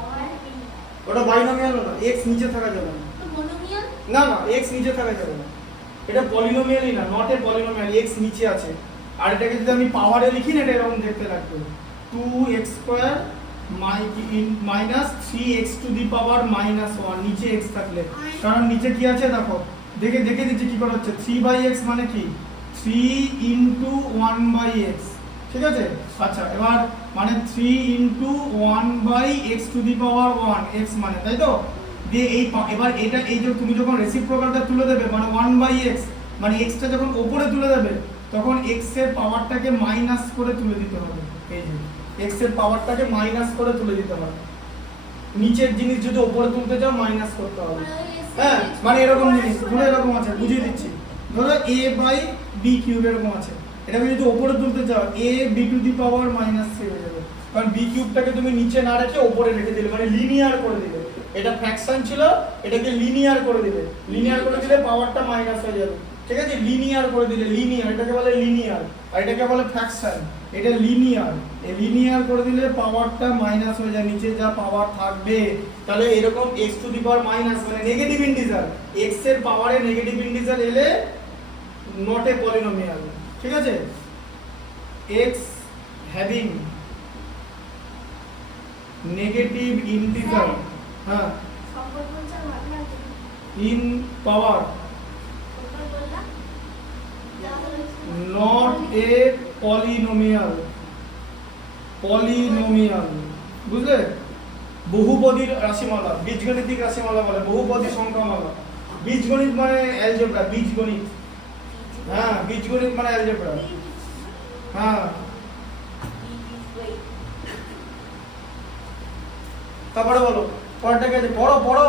ওটা বাইনোমিয়ালও না, x নিচে থাকা যাবে না। তো monomial না না, x নিচে থাকা যাবে না, এটা পলিনোমিয়ালই না, নট এ পলিনোমিয়াল, x নিচে আছে। আর এটাকে যদি আমি পাওয়ারে লিখি না, এটা এরকম দেখতে লাগবে, 2x square minus 3x two the power minus 1, নিচে x থাকলে, কারণ নিচে কি আছে দেখো, দেখে দিচ্ছি কি করে হচ্ছে। 3/x মানে কি? 3 ইনটু 1/x, ঠিক আছে? আচ্ছা, এবার মানে 3 into 1/x two the power 1, x মানে, তাই তো? দিয়ে এবার এটা এই যে তুমি যখন রেসিপ্রোকালটা তুলে দেবে মানে 1/x, মানে x টা যখন উপরে তুলে দেবে তখন x এর পাওয়ারটাকে মাইনাস করে তুলে দিতে হবে। এই যে x এর পাওয়ারটাকে মাইনাস করে তুলে দিতে হবে, নিচের জিনিস যদি উপরে তুলতে চাও মাইনাস করতে হবে। হ্যাঁ, মানে এরকম জিনিস ধরো এরকম আছে, বুঝিয়ে দিচ্ছি। ধরো a/b কিউব এরকম আছে, এটাকে যদি উপরে তুলতে চাও ab টু দি পাওয়ার -3 হয়ে যাবে, কারণ b কিউবটাকে তুমি নিচে না রেখে উপরে রেখে দিলে, মানে লিনিয়ার করে দিলে। এটা ফ্র্যাকশন ছিল, এটাকে লিনিয়ার করে দিলে, লিনিয়ার করে দিলে পাওয়ারটা মাইনাস হয়ে যাবে, ঠিক আছে? লিনিয়ার করে দিলে, লিনিয়ার, এটাকে বলে লিনিয়ার, আর এটাকে বলে ফ্র্যাকশন। এটা লিনিয়ার, এই লিনিয়ার করে দিলে পাওয়ারটা মাইনাস হয়ে যায়, নিচে যা পাওয়ার থাকবে। তাহলে এরকম x to the power minus মানে নেগেটিভ ইন্টিজার, x এর পাওয়ারে নেগেটিভ ইন্টিজার এলে নট এ পলিনোমিয়াল, ঠিক আছে? x হ্যাভিং নেগেটিভ ইন্টিজার হ্যাঁ সম্পদ বলছে ভাবনা আছে ইন পাওয়ার তোমরা বললাম not a polynomial বুঝলে বহুপদীর রাশিমালা বীজগণিতিক রাশিমালা বলে বহুপদী সংখ্যামালা বীজগণিত মানে অ্যালজেব্রা বীজগণিত হ্যাঁ বীজগণিত মানে অ্যালজেব্রা হ্যাঁ তারপরে বলো পরেরটা কি আছে পড়ো পড়ো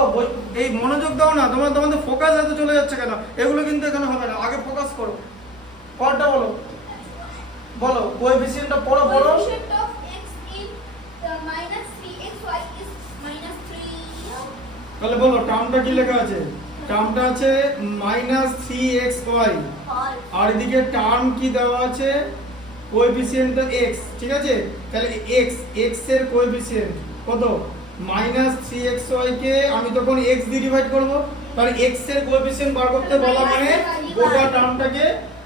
এই মনোযোগ দাও না তোমাদের ফোকাস এত চলে যাচ্ছে কেন এগুলো কিন্তু এখানে হবে না আগে ফোকাস করো পরেরটা বলো বলো কোএফিসিয়েন্টটা পড়ো coefficient of x in minus 3xy is minus 3 তাহলে বলো টার্মটা কি লেখা আছে টার্মটা আছে -3xy ফল আর এদিকে টার্ম কি দেওয়া আছে কোএফিসিয়েন্টটা x ঠিক আছে তাহলে x এর কোএফিসিয়েন্ট কত -3xy কে আমি তখন x দিয়ে ডিভাইড করব তাহলে x এর কোএফিসিয়েন্ট বার করতে বলা মানে গোটা টার্মটাকে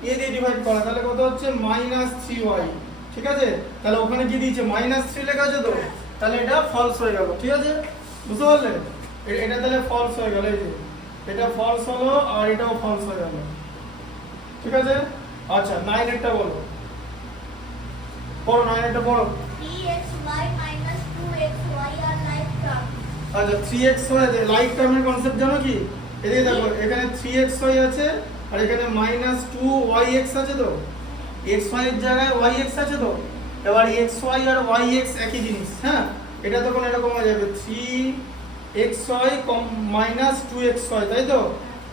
a দিয়ে ডিভাইড করা তাহলে কত হচ্ছে -3y ঠিক আছে তাহলে ওখানে কি দিয়েছে -3 লেখা আছে তো তাহলে এটা ফলস হয়ে গেল ঠিক আছে বুঝতে পারলে এটা তাহলে ফলস হয়ে গেল এই যে এটা ফলস হলো আর এটাও ফলস হয়ে গেল ঠিক আছে আচ্ছা 9 এরটা বলো পড়ো 9 এরটা পড়ো 3xy minus 2xy are like terms. আচ্ছা 3xy আছে লাইক টার্মের কনসেপ্ট জানো কি এদিকে দেখো এখানে 3xy আছে আর এখানে -2yx আছে তো xy এর জায়গায় yx আছে তো এবার xy আর yx একই জিনিস হ্যাঁ এটা তখন এরকম হয়ে যাবে 3xy -2xy তাই তো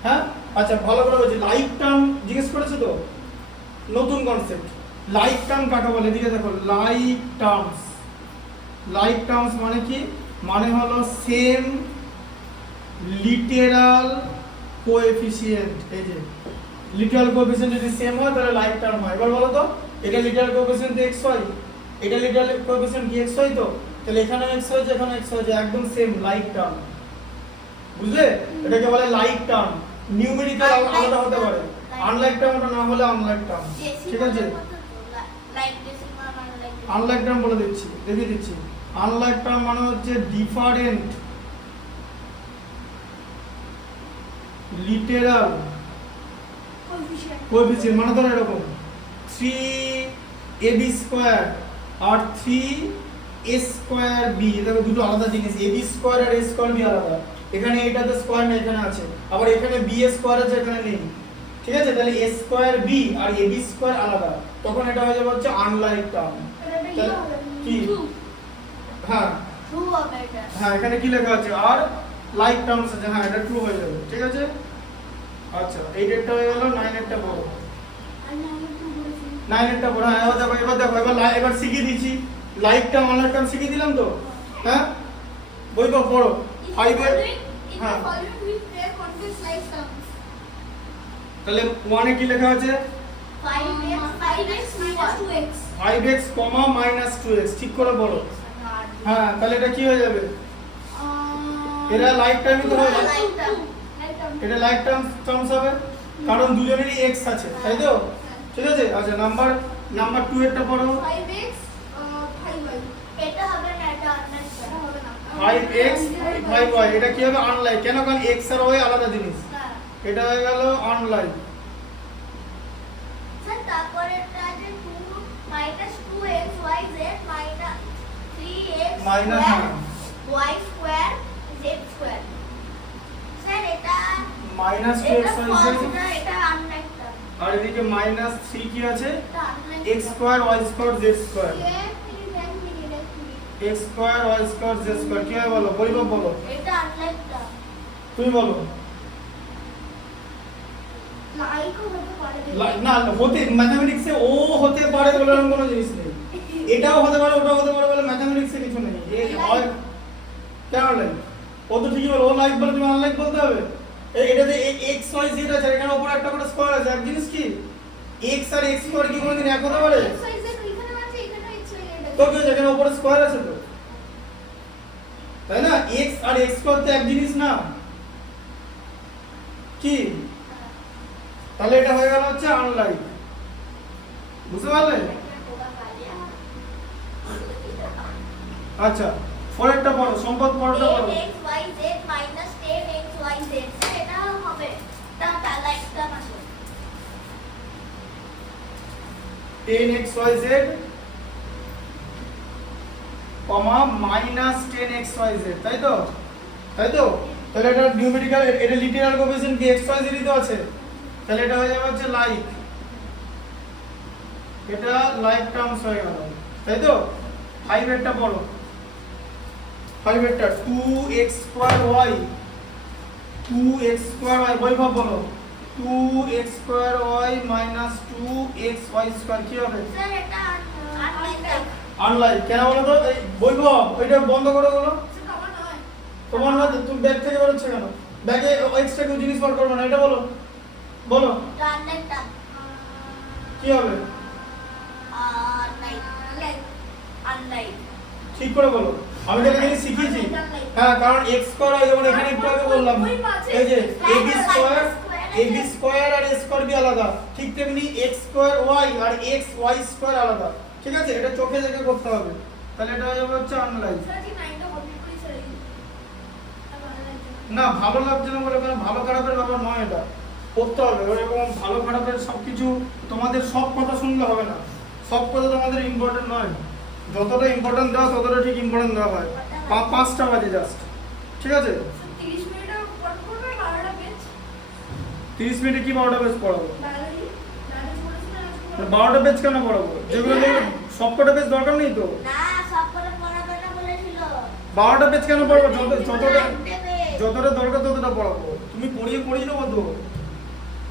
হ্যাঁ আচ্ছা ভালো করে বলছি লাইক টার্ম জিজ্ঞেস করেছো তো নতুন কনসেপ্ট লাইক টার্ম কাকে বলে এদিকে দেখো লাইক টার্মস মানে কি মানে হলো সেম লিটারাল কোএফিসিয়েন্ট এই যে লিটারাল কোএফিসিয়েন্ট যদি সেম হয় তাহলে লাইক টার্ম হয় এবার বলো তো এটা লিটারাল কোএফিসিয়েন্ট xy এটা লিটারাল কোএফিসিয়েন্ট কি xy তো তাহলে এখানে xy আছে এখানে xy আছে একদম সেম লাইক টার্ম বুঝলে এটাকে বলে লাইক টার্ম নিউমেরিক্যাল আলাদা হতে পারে আনলাইক টার্ম ওটা না হলে আনলাইক টার্ম ঠিক আছে Like decimal and like unlike term বলে দিচ্ছি দেখিয়ে দিচ্ছি আনলাইক টার্ম মানে হচ্ছে ডিফারেন্ট লিটারাল coefficient কোএফিসিয়েন্ট মানে ধরো এরকম 3ab স্কয়ার আর 3a স্কয়ার b দেখো দুটো আলাদা জিনিস ab স্কয়ার আর a স্কয়ার b আলাদা এখানে এটাতে স্কয়ার নেই এখানে আছে আবার এখানে b স্কয়ার আছে এখানে নেই ঠিক আছে তাহলে a স্কয়ার b আর ab স্কয়ার আলাদা তখন এটা হয়ে যাবে হচ্ছে আনলাইক টার্ম কি হ্যাঁ true or better. হ্যাঁ এখানে কি লেখা আছে আর লাইক টার্মস আছে হ্যাঁ এটা ট্রু হয়ে যাবে ঠিক আছে আচ্ছা 8 এরটা হয়ে গেল 9 এরটা বলো and now to বলেছি 9 এরটা বড় হ্যাঁ এবার শিখিয়ে দিচ্ছি লাইক টার্ম অনলাইক টার্ম শিখিয়ে দিলাম তো হ্যাঁ বই তো পড়ো 5 এর হ্যাঁ following we pair contains like terms তাহলে 1 এ কি লেখা আছে 5x minus 2x 5x, -2x ঠিক করে বলো হ্যাঁ তাহলে এটা কি হয়ে যাবে এরা লাইক টার্মই তো হবে Like term. এটা লাইক টার্মস হবে কারণ দুজনেরই x আছে তাই তো ঠিক আছে আচ্ছা নাম্বার 2 এরটা পড়ো 5x 5y এটা হবে না এটা unnecessary. এটা হবে না 5x 5y এটা কি হবে আনলাইক কেন কারণ x আর y আলাদা জিনিস হ্যাঁ এটা হয়ে গেল আনলাইক স্যার তারপরে এটা আছে 2 minus 2xyz minus 3x minus square y square z square. Sir এটা -2x এটা আছে false না এটা unlike term. আর এদিকে -3 কি আছে এটা unlike x term. Square y square z square x square y square z square কি হয় বলো বৈভব বলো এটা unlike term. তুমি বলো লাইক হতে পারে না হতে ম্যাথমেটিক্সে ও হতে পারে বলে এরকম কোনো জিনিস নেই এটাও হতে পারে ওটাও হতে পারে বলে ম্যাথমেটিক্সে কিছু নেই এই হয় কেন লাইক ও তো ঠিকই বলো ও লাইক বলে তুমি আনলাইক বলতে হবে এটাতে x y z আছে আর এখানে উপরে একটা করে স্কয়ার আছে এক জিনিস কি x আর x স্কয়ার কি কোনোদিন এক হতে পারে x y z এখানে আছে এখানে x y z তো কি হচ্ছে এখানে উপরে স্কয়ার আছে তো তাই না x আর x স্কয়ার তো এক জিনিস না কি তাহলে এটা হয়ে গেল হচ্ছে আনলাইক বুঝতে পারলে আচ্ছা পরেরটা পড়ো, সম্পদ পরেরটা পড়ো। 10xyz minus 10xyz এটা হবে তা লাইক টার্ম আছে 10xyz কমা মাইনাস 10xyz, তাই তো? তাহলে এটা নিউমেরিক্যাল, এটা লিটারাল কোএফিসিয়েন্ট কি xyz ই তো আছে, তাহলে এটা হয়ে যাবে হচ্ছে লাইক, এটা লাইক টার্মস হয়ে গেল, তাই তো? 5 এরটা পড়ো, 5 এরটা 2x2y 2x2y বৈভব বলো, 2x2y minus 2xy² কি হবে? স্যার এটা আনলাইক আনলাইক। কেন বলো তো? এই বৈভব ওইটা বন্ধ করে বলো, সেটা আমার নয়। তোমার না, তুমি ব্যাগ থেকে বেরোচ্ছে কেন? ব্যাগে এক্সট্রা কেউ জিনিস বার করবে না, এটা বলো, বলো আনলাইক টার্ম কি হবে? আনলাইক ঠিক করে বলো, আমি যেটা জিনিস শিখিয়েছি। হ্যাঁ, কারণ x স্কয়ার হয়, যেমন এখানে একটু আগে বললাম, এই যে ab স্কয়ার আর a স্কয়ার বি আলাদা, ঠিক তেমনি x স্কয়ার y আর x y স্কয়ার আলাদা, ঠিক আছে? এটা চোখে দেখে করতে হবে, তাহলে এটা হয়ে যাবে হচ্ছে আনলাইক। স্যার যে 9টা কমপ্লিট করে ছেড়ে দিই। আর ভালো লাগছে না। না, ভালো লাগছে না বলে কোনো ভালো খারাপের ব্যাপার নয়, এটা করতে হবে। ওরকম ভালো খারাপের সবকিছু তোমাদের সব কথা শুনলে হবে না, সব কথা তোমাদের ইম্পর্টেন্ট নয়, যতটা ইম্পর্টেন্ট দেওয়া ততটা ঠিক ইম্পর্টেন্ট দেওয়া হয়। 5টা বাজে জাস্ট, ঠিক আছে? স্যার 30 মিনিটের পর পড়বে 12টা পেজ। 30 মিনিটে কি 12টা পেজ পড়াবো? বায়োলজি পড়েছিলেন আজকে। 12টা পেজ কেন পড়াবো? যেগুলো সবকটা পেজ দরকার নেই তো। না সব করে পড়াবে না বলেছিল 12টা পেজ কেন পড়াবো? যতটা দেবে যতটা দরকার ততটা পড়াবো। তুমি পড়িয়ে নেবো তো,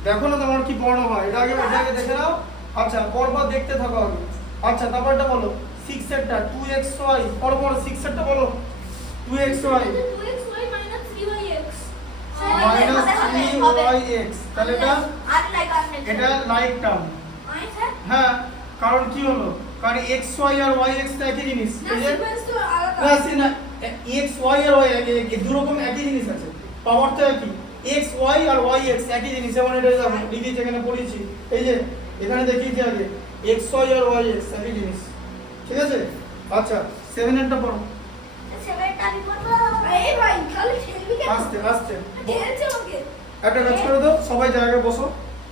দেখো না তোমার কি পড়ানো হয়, এটা আগে দেখে নাও। আচ্ছা, পরপর দেখতে থাকো আগে। আচ্ছা, তারপরটা বলো 6 এরটা 2xy, পরপর 6 এরটা বলো 2xy 2xy minus 3yx। minus 3yx, তাহলে এটা আনলাইক এটা লাইক টার্ম। আই স্যার হ্যাঁ, কারণ কি হলো? কারণ xy আর yx তো একই জিনিস, না এই যে সিকোয়েন্স তো আলাদা। না সে না, xy আর y দুই রকম একই জিনিস আছে, পাওয়ার তো একই, xy আর yx একই জিনিস। যেমন এটা লিখেছি, এখানে পড়েছি, এই যে এখানে দেখিয়েছি আগে xy আর yx একই জিনিস, ঠিক আছে? আচ্ছা, 7 এরটা পড়ো, সেভেনটা আমি পড়বো এই ভাই খালি খেলবি কেন? আস্তে আস্তে। খেলছে ওকে। একটা কাজ করে দাও, সবাই জায়গায় বসো,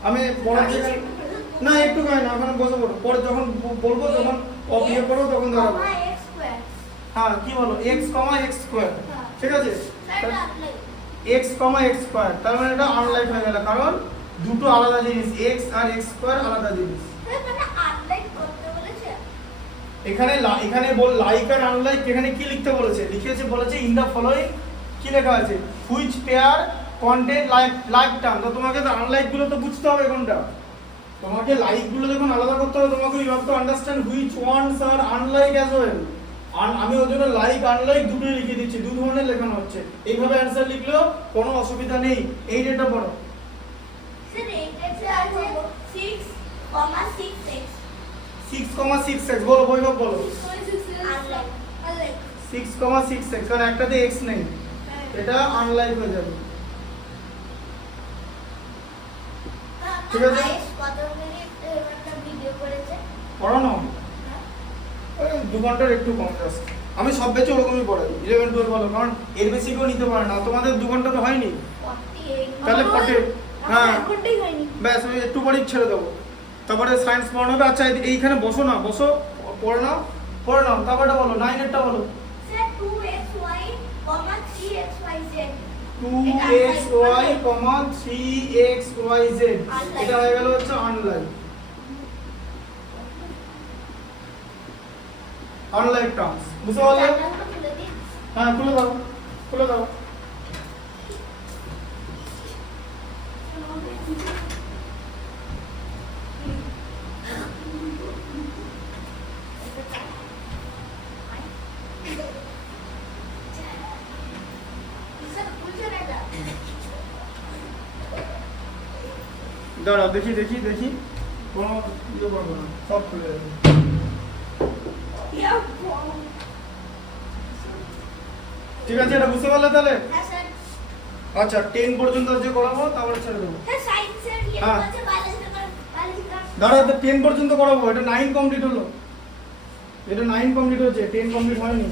আমি পড়ার জায়গায় না একটু গাই না, ওখানে বসে পড়ো, পরে যখন বলবো তখন অফিয়ে পড়ো তখন দাঁড়াবো। x স্কয়ার হ্যাঁ, কি বলো? x, x স্কয়ার, ঠিক আছে? Sir unlike x, x square, তার মানে এটা আনলাইক হয়ে গেল, কারণ দুটো আলাদা জিনিস, x আর x স্কয়ার আলাদা জিনিস। স্যার মানে আনলাইক করতে বলেছে এখানে এখানে বল লাইক আর আনলাইক, এখানে কি লিখতে বলেছে? বলেছে ইন দা ফলোইং, কি লেখা আছে? Which pair contain like term. তো তোমাকে তো আনলাইক গুলো তো বুঝতে হবে কোনটা, তোমাকে লাইক গুলো যখন আলাদা করতে হবে তোমাকে you have to understand which ones are unlike as well. আমি ওই জন্য লাইক আনলাইক দুটোই লিখে দিচ্ছি, দু ধরনের লেখানো হচ্ছে, এইভাবে অ্যান্সার লিখলেও কোনো অসুবিধা নেই। এই ডেটা পড়ো, স্যার এইটা আছে 6,6x 6,6x বলো, বৈভব বলো। আনলাইক আনলাইক 6,6x, কারণ একটাতে x নেই, এটা আনলাইক হয়ে যাবে, ঠিক আছে? কত মিনিট একটা ভিডিও করেছে পড়ানো ওই 2 ঘন্টার একটু কম জাস্ট। আমি সব বেচে ওরকমই পড়াই, 11 12 ভালো, কারণ এর বেশি কেউ নিতে পারে না। তোমাদের 2 ঘন্টা তো হয়নি, 48 তাহলে 40, হ্যাঁ এক ঘন্টাই হয়নি। ব্যাস, ওই একটু পরেই ছেড়ে দেবো, তারপরে সায়েন্স পড়ানো হবে। আচ্ছা, এইখানে বসো না, বসো, পড়ে নাও, তারপরটা বলো, 9 এরটা বলো। Sir 2xy 3xyz 2xy, 3xyz, এটা হয়ে গেল হচ্ছে আনলাইক টার্মস। বুঝতে পারলে? জানলাগুলো খুলে দিন হ্যাঁ, খুলে দাও। স্যার খুলছে না এটা দাঁড়াও, দেখি কোনো ইয়ে করবো না, সব খুলে যাবে। ঠিক আছে, এটা বুঝতে পারলে তাহলে? হ্যাঁ স্যার আচ্ছা, 10 পর্যন্ত যে করাবো তারপরে ছেড়ে দেবো। স্যার সায়েন্সের ইয়ে হ্যাঁ। আছে বায়োলজিক্যাল দাঁড়াও, এটা 10 পর্যন্ত করাবো, এটা 9 কমপ্লিট হলো, এটা 9 কমপ্লিট হচ্ছে, 10 কমপ্লিট হয়নি।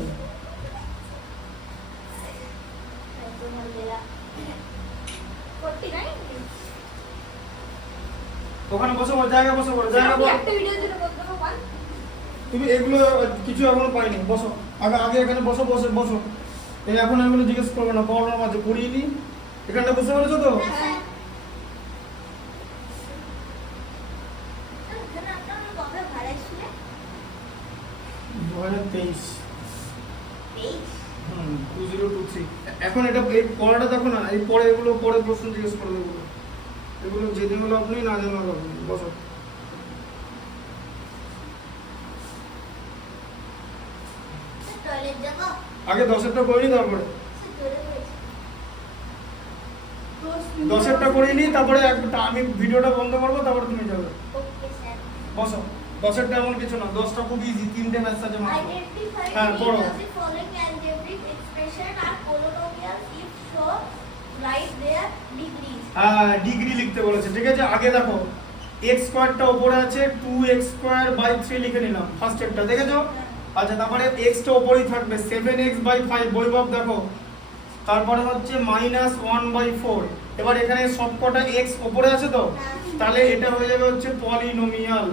ওখানে বসে বল, জায়গা বসে বল, জায়গা বল। একটা ভিডিও যেটা বলতে হবে one। তুমি এগুলো কিছু এখনো পাইনি, বসো আগে আগে এখানে বসো, বসে বসো। এই এখন এগুলো জিজ্ঞেস করবে না, পড়ানোর মাঝে পড়িয়ে নি। এখানটা বুঝতে পেরেছো তো? হ্যাঁ এখানে আপনারা কবে ভাড়া ছিলেন 2023 23 2023। এখন এটা এই পড়াটা দেখো না, এই পরে এগুলো পরে প্রশ্ন জিজ্ঞেস করবে এগুলো। এগুলো যেদিনগুলো আপনি না জানো আপনি বসো। টয়লেট যাবো আগে 10এরটা করে নি, তারপরে চলে গেছে 10এরটা করে নি, তারপরে একটা আমি ভিডিওটা বন্ধ করবো, তারপরে তুমি যাবে। ওকে স্যার বসো। 10এরটা এমন কিছু না, 10টা খুব ইজি, 3টে ম্যাথ আছে মাত্র। Identify হ্যাঁ, the পড়ো। following algebraic expression are polynomial if so write their degrees. হ্যাঁ, ডিগ্রি লিখতে বলেছে, ঠিক আছে। আগে দেখো x স্কয়ারটা উপরে আছে, 2x স্কয়ার বাই 3 লিখে নিলাম ফার্স্ট এরটা, দেখেছো? আচ্ছা, তারপরে x টা উপরেই থাকবে 7x বাই 5, বৈভব দেখো। তারপরে হচ্ছে -1/4। এবার এখানে সবকটা x উপরে আছে তো, তাহলে এটা হয়ে যাবে হচ্ছে পলিনোমিয়াল।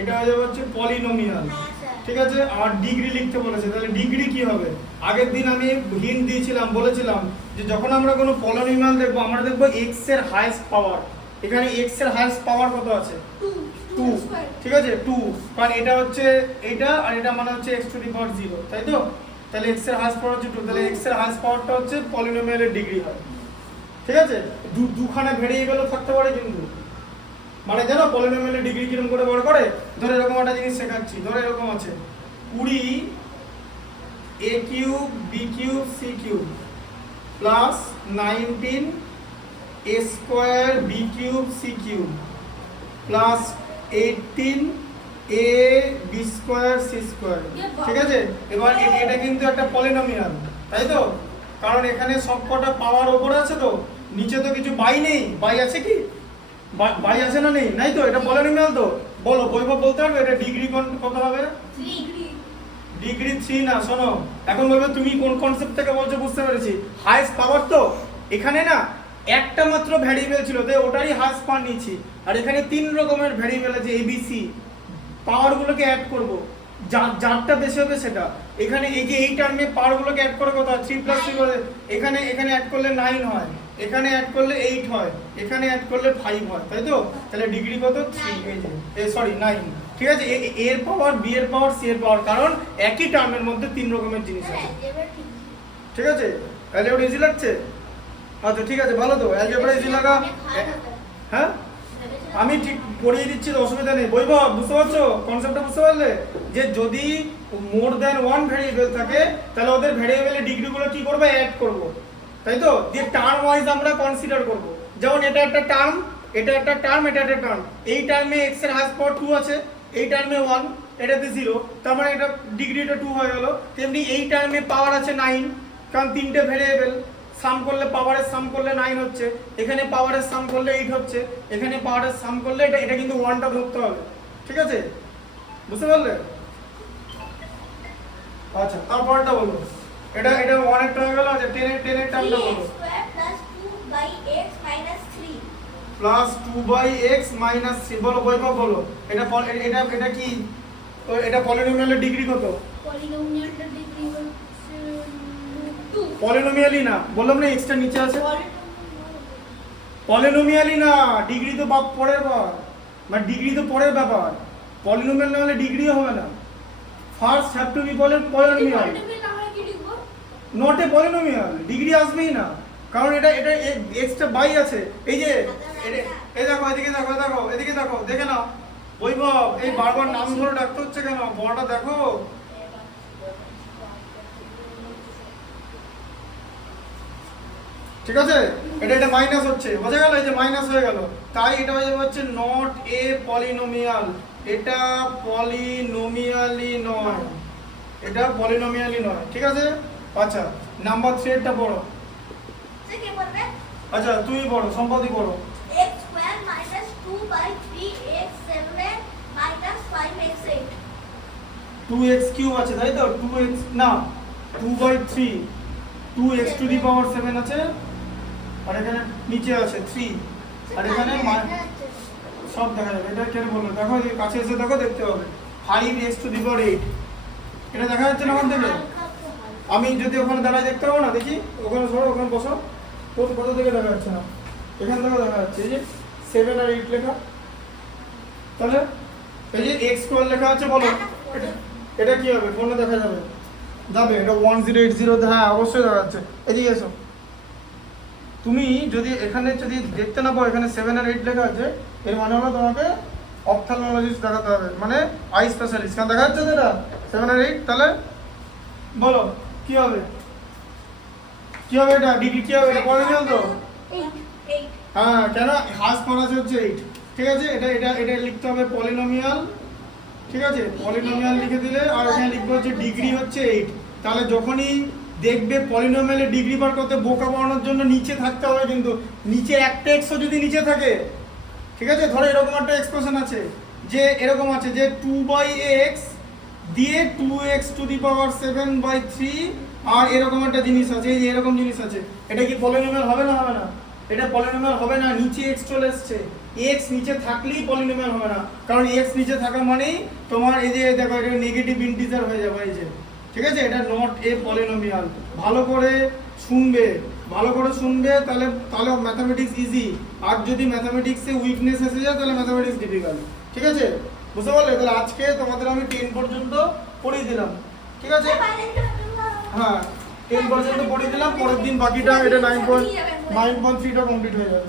এটা হয়ে যাবে হচ্ছে পলিনোমিয়াল, হ্যাঁ স্যার ঠিক আছে। আর ডিগ্রি লিখতে বলেছে, তাহলে ডিগ্রি কি হবে? আগের দিন আমি হিন্ট দিয়েছিলাম, বলেছিলাম যে যখন আমরা কোনো পলিনোমিয়াল দেখবো, আমরা দেখবো x এর হাইয়েস্ট পাওয়ার। এখানে x এর হাইয়েস্ট পাওয়ার কত আছে? 2, ঠিক আছে, 2। কারণ এটা হচ্ছে এটা, আর এটা মানে হচ্ছে x⁴, তাই তো? তাহলে x এর হাইয়েস্ট পাওয়ার হচ্ছে 2, তাহলে x এর হাইয়েস্ট পাওয়ারটা হচ্ছে পলিনোমিয়ালের ডিগ্রি হয়, ঠিক আছে। দুখানে ভেরিয়েবলও থাকতে পারে কিন্তু, মানে জানো পলিনোমিয়ালের ডিগ্রি কিরকম করে বার করে? ধরে এরকম একটা জিনিস শেখাচ্ছি, ধরে এরকম আছে 20 a³ b³ c³ plus 19 a² b³ c³ plus 18 a b² c², ঠিক আছে। এবার এটা কিন্তু একটা পলিনোমিয়াল, তাই তো? কারণ এখানে সবকটা পাওয়ার উপরে আছে তো, নিচে তো কিছু বাই নেই। বাই আছে কি? বাই আছে না নেই? নাই তো, এটা পলিনোমিয়াল তো। বলো, বৈভব বলতে পারবে এটা ডিগ্রি কত হবে? 3 ডিগ্রি 3 না, শোনো এখন বলবে তুমি কোন কনসেপ্ট থেকে বলছো, বুঝতে পেরেছি। হাইয়েস্ট পাওয়ার তো এখানে না একটা মাত্র ভ্যারিয়েবল ছিল, তাই ওটারই হাইয়েস্ট পাওয়ার নিয়েছি। আর এখানে 3 রকমের ভ্যারিয়েবল আছে এবিসি, পাওয়ারগুলোকে অ্যাড করব, যারটা বেশি হবে সেটা। এখানে এই যে এই টার্মে পাওয়ারগুলোকে অ্যাড করে কত হয়? 3 + 3 করে। এখানে অ্যাড করলে 9 হয়, এখানে অ্যাড করলে 8 হয়, এখানে অ্যাড করলে 5 হয়, তাই তো? তাহলে ডিগ্রি কত? 3, এই যে সরি 9, ঠিক আছে। এ এর পাওয়ার, বি এর পাওয়ার, সি এর পাওয়ার, কারণ একই টার্মের মধ্যে 3 রকমের জিনিস আছে, এবার ঠিক ঠিক আছে। অ্যালজেব্রা ইজি লাগছে? আচ্ছা ঠিক আছে, ভালো তো। অ্যালজেব্রা ইজি লাগা, হ্যাঁ আমি ঠিক পড়িয়ে দিচ্ছি তো, অসুবিধা নেই। বৈভব বুঝতে পারছো কনসেপ্টটা? বুঝতে পারলে যে যদি মোর দ্যান 1 ভ্যারিয়েবল থাকে, তাহলে ওদের ভ্যারিয়েবলের ডিগ্রিগুলো কি করবে? অ্যাড করব, তাই তো? দিয়ে টার্ম ওয়াইজ আমরা কনসিডার করব। যেমন এটা একটা টার্ম, এটা একটা টার্ম, এটা একটা টার্ম। এই টার্মে x এর হাইয়েস্ট পাওয়ার 2 আছে, এই টার্মে 1, এটাতে 0, তার মানে এটা ডিগ্রিটা 2 হয়ে গেল। তেমনি এই টার্মে পাওয়ার আছে 9, কারণ 3টে ভ্যারিয়েবল, সাম করলে পাওয়ারের সাম করলে 9 হচ্ছে, এখানে পাওয়ারের সাম করলে 8 হচ্ছে, এখানে পাওয়ারের সাম করলে এটা কিন্তু 1টা ধরতে হবে, ঠিক আছে? বুঝতে পারলে? আচ্ছা, তারপরটা বলো। এটা 1 এর হয়ে গেল। আচ্ছা 10 এর টার্মটা বলো। 3x² + 2/x - 3 +2/x - 3 বলো, বৈভব বলো। এটা কি? এটা পলিনোমিয়ালের ডিগ্রি কত? পলিনোমিয়ালটার ডিগ্রি হচ্ছে 2। পলিনোমিয়ালই না, বললাম না এক্সটা নিচে আছে। পলিনোমিয়ালই না, ডিগ্রি তো বাপ পরের বার, মানে ডিগ্রি তো পরের ব্যাপার। পলিনোমিয়াল না হলে ডিগ্রিও হবে না। First have to be polynomial, polynomial না হয় কি লিখবো? নট এ পলিনোমিয়াল, ডিগ্রি আসবেই না। কারণ এটা এক্সটা বাই আছে। এই যে এই দেখো, এদিকে দেখো, দেখো এদিকে দেখো, দেখে নাও। বৈভব এই বারবার নাম ধরে ডাকতে হচ্ছে কেন? বড়টা দেখো। ঠিক আছে, এটা মাইনাস হচ্ছে, বোঝা গেল? এই যে মাইনাস হয়ে গেল, তাই এটা হয়ে যাবে হচ্ছে নট এ পলিনোমিয়াল। এটা পলিনোমিয়ালই নয়, এটা পলিনোমিয়ালই নয়, ঠিক আছে। আচ্ছা নাম্বার 3 এরটা পড়ো। সে কি বলবে? আচ্ছা তুই পড়ো, সম্পত্তি পড়ো। x² - 2/3x7 - 5x8 2x³ আছে, তাই তো? 2x না, 2/3, 2x⁷ আছে, আর এখানে নিচে আছে 3, আর এখানে সব দেখা যাবে। এটা কেন বললো দেখো, এই কাছে এসে দেখো, দেখতে হবে 5x টু দি পাওয়ার 8, এটা দেখা যাচ্ছে না ওখান থেকে? আমি যদি ওখানে দাঁড়ায় দেখতে পাবো না, দেখি ওখানে সরো, ওখানে বসো, কত থেকে দেখা যাচ্ছে না, এখান থেকে দেখা যাচ্ছে এই যে 7 আর 8 লেখা। তাহলে এই যে x স্কয়ার লেখা আছে, বলো এটা কি হবে? ফোনে দেখা যাবে? যাবে, এটা 1080, হ্যাঁ অবশ্যই দেখা যাচ্ছে। এদিকে এসো, তুমি যদি এখানে যদি দেখতে না পাও, এখানে 7 আর 8 লেখা আছে, এর মানে হলো তোমাকে অপথ্যালমোলজিস্ট দেখাতে হবে, মানে আই স্পেশালিস্ট। কারণ দেখা যাচ্ছে তো এটা 7 আর 8, তাহলে বলো কি হবে? কি হবে এটা? ডিগ্রি কি হবে? এটা পলিনোমিয়াল তো? 8 হ্যাঁ, কেন হাস করা হচ্ছে 8, ঠিক আছে? এটা লিখতে হবে পলিনোমিয়াল, ঠিক আছে? পলিনোমিয়াল লিখে দিলে, আর এখানে লিখবে হচ্ছে ডিগ্রি হচ্ছে 8। তাহলে যখনই দেখবে পলিনোমিয়ালের ডিগ্রি বার করতে, বোকা বানানোর জন্য নিচে থাকতে হবে, কিন্তু নিচে একটা এক্সও যদি নিচে থাকে, ঠিক আছে? ধরো এরকম একটা এক্সপ্রেশন আছে, যে এরকম আছে যে 2/x দিয়ে 2x টু দি পাওয়ার 7/3, আর এরকম একটা জিনিস আছে, এই যে এরকম জিনিস আছে, এটা কি পলিনোমিয়াল হবে না? হবে না, এটা পলিনোমিয়াল হবে না। নিচে x চলে এসছে, x নিচে থাকলেই পলিনোমিয়াল হবে না, কারণ x নিচে থাকা মানেই তোমার এই যে দেখো, এটা নেগেটিভ ইন্টিজার হয়ে যাবে, এই যে, ঠিক আছে? এটা নট এ পলিনোমিয়াল। ভালো করে শুনবে, তাহলে ম্যাথামেটিক্স ইজি। আর যদি ম্যাথামেটিক্সে উইকনেস এসে যায়, তাহলে ম্যাথামেটিক্স ডিফিকাল্ট, ঠিক আছে? বুঝতে পারলে? তাহলে আজকে তোমাদের আমি 10 পর্যন্ত পড়িয়ে দিলাম, ঠিক আছে? হ্যাঁ, 10 পর্যন্ত পড়িয়ে দিলাম, পরের দিন বাকিটা এটা 9.3টা কমপ্লিট হয়ে যাবে।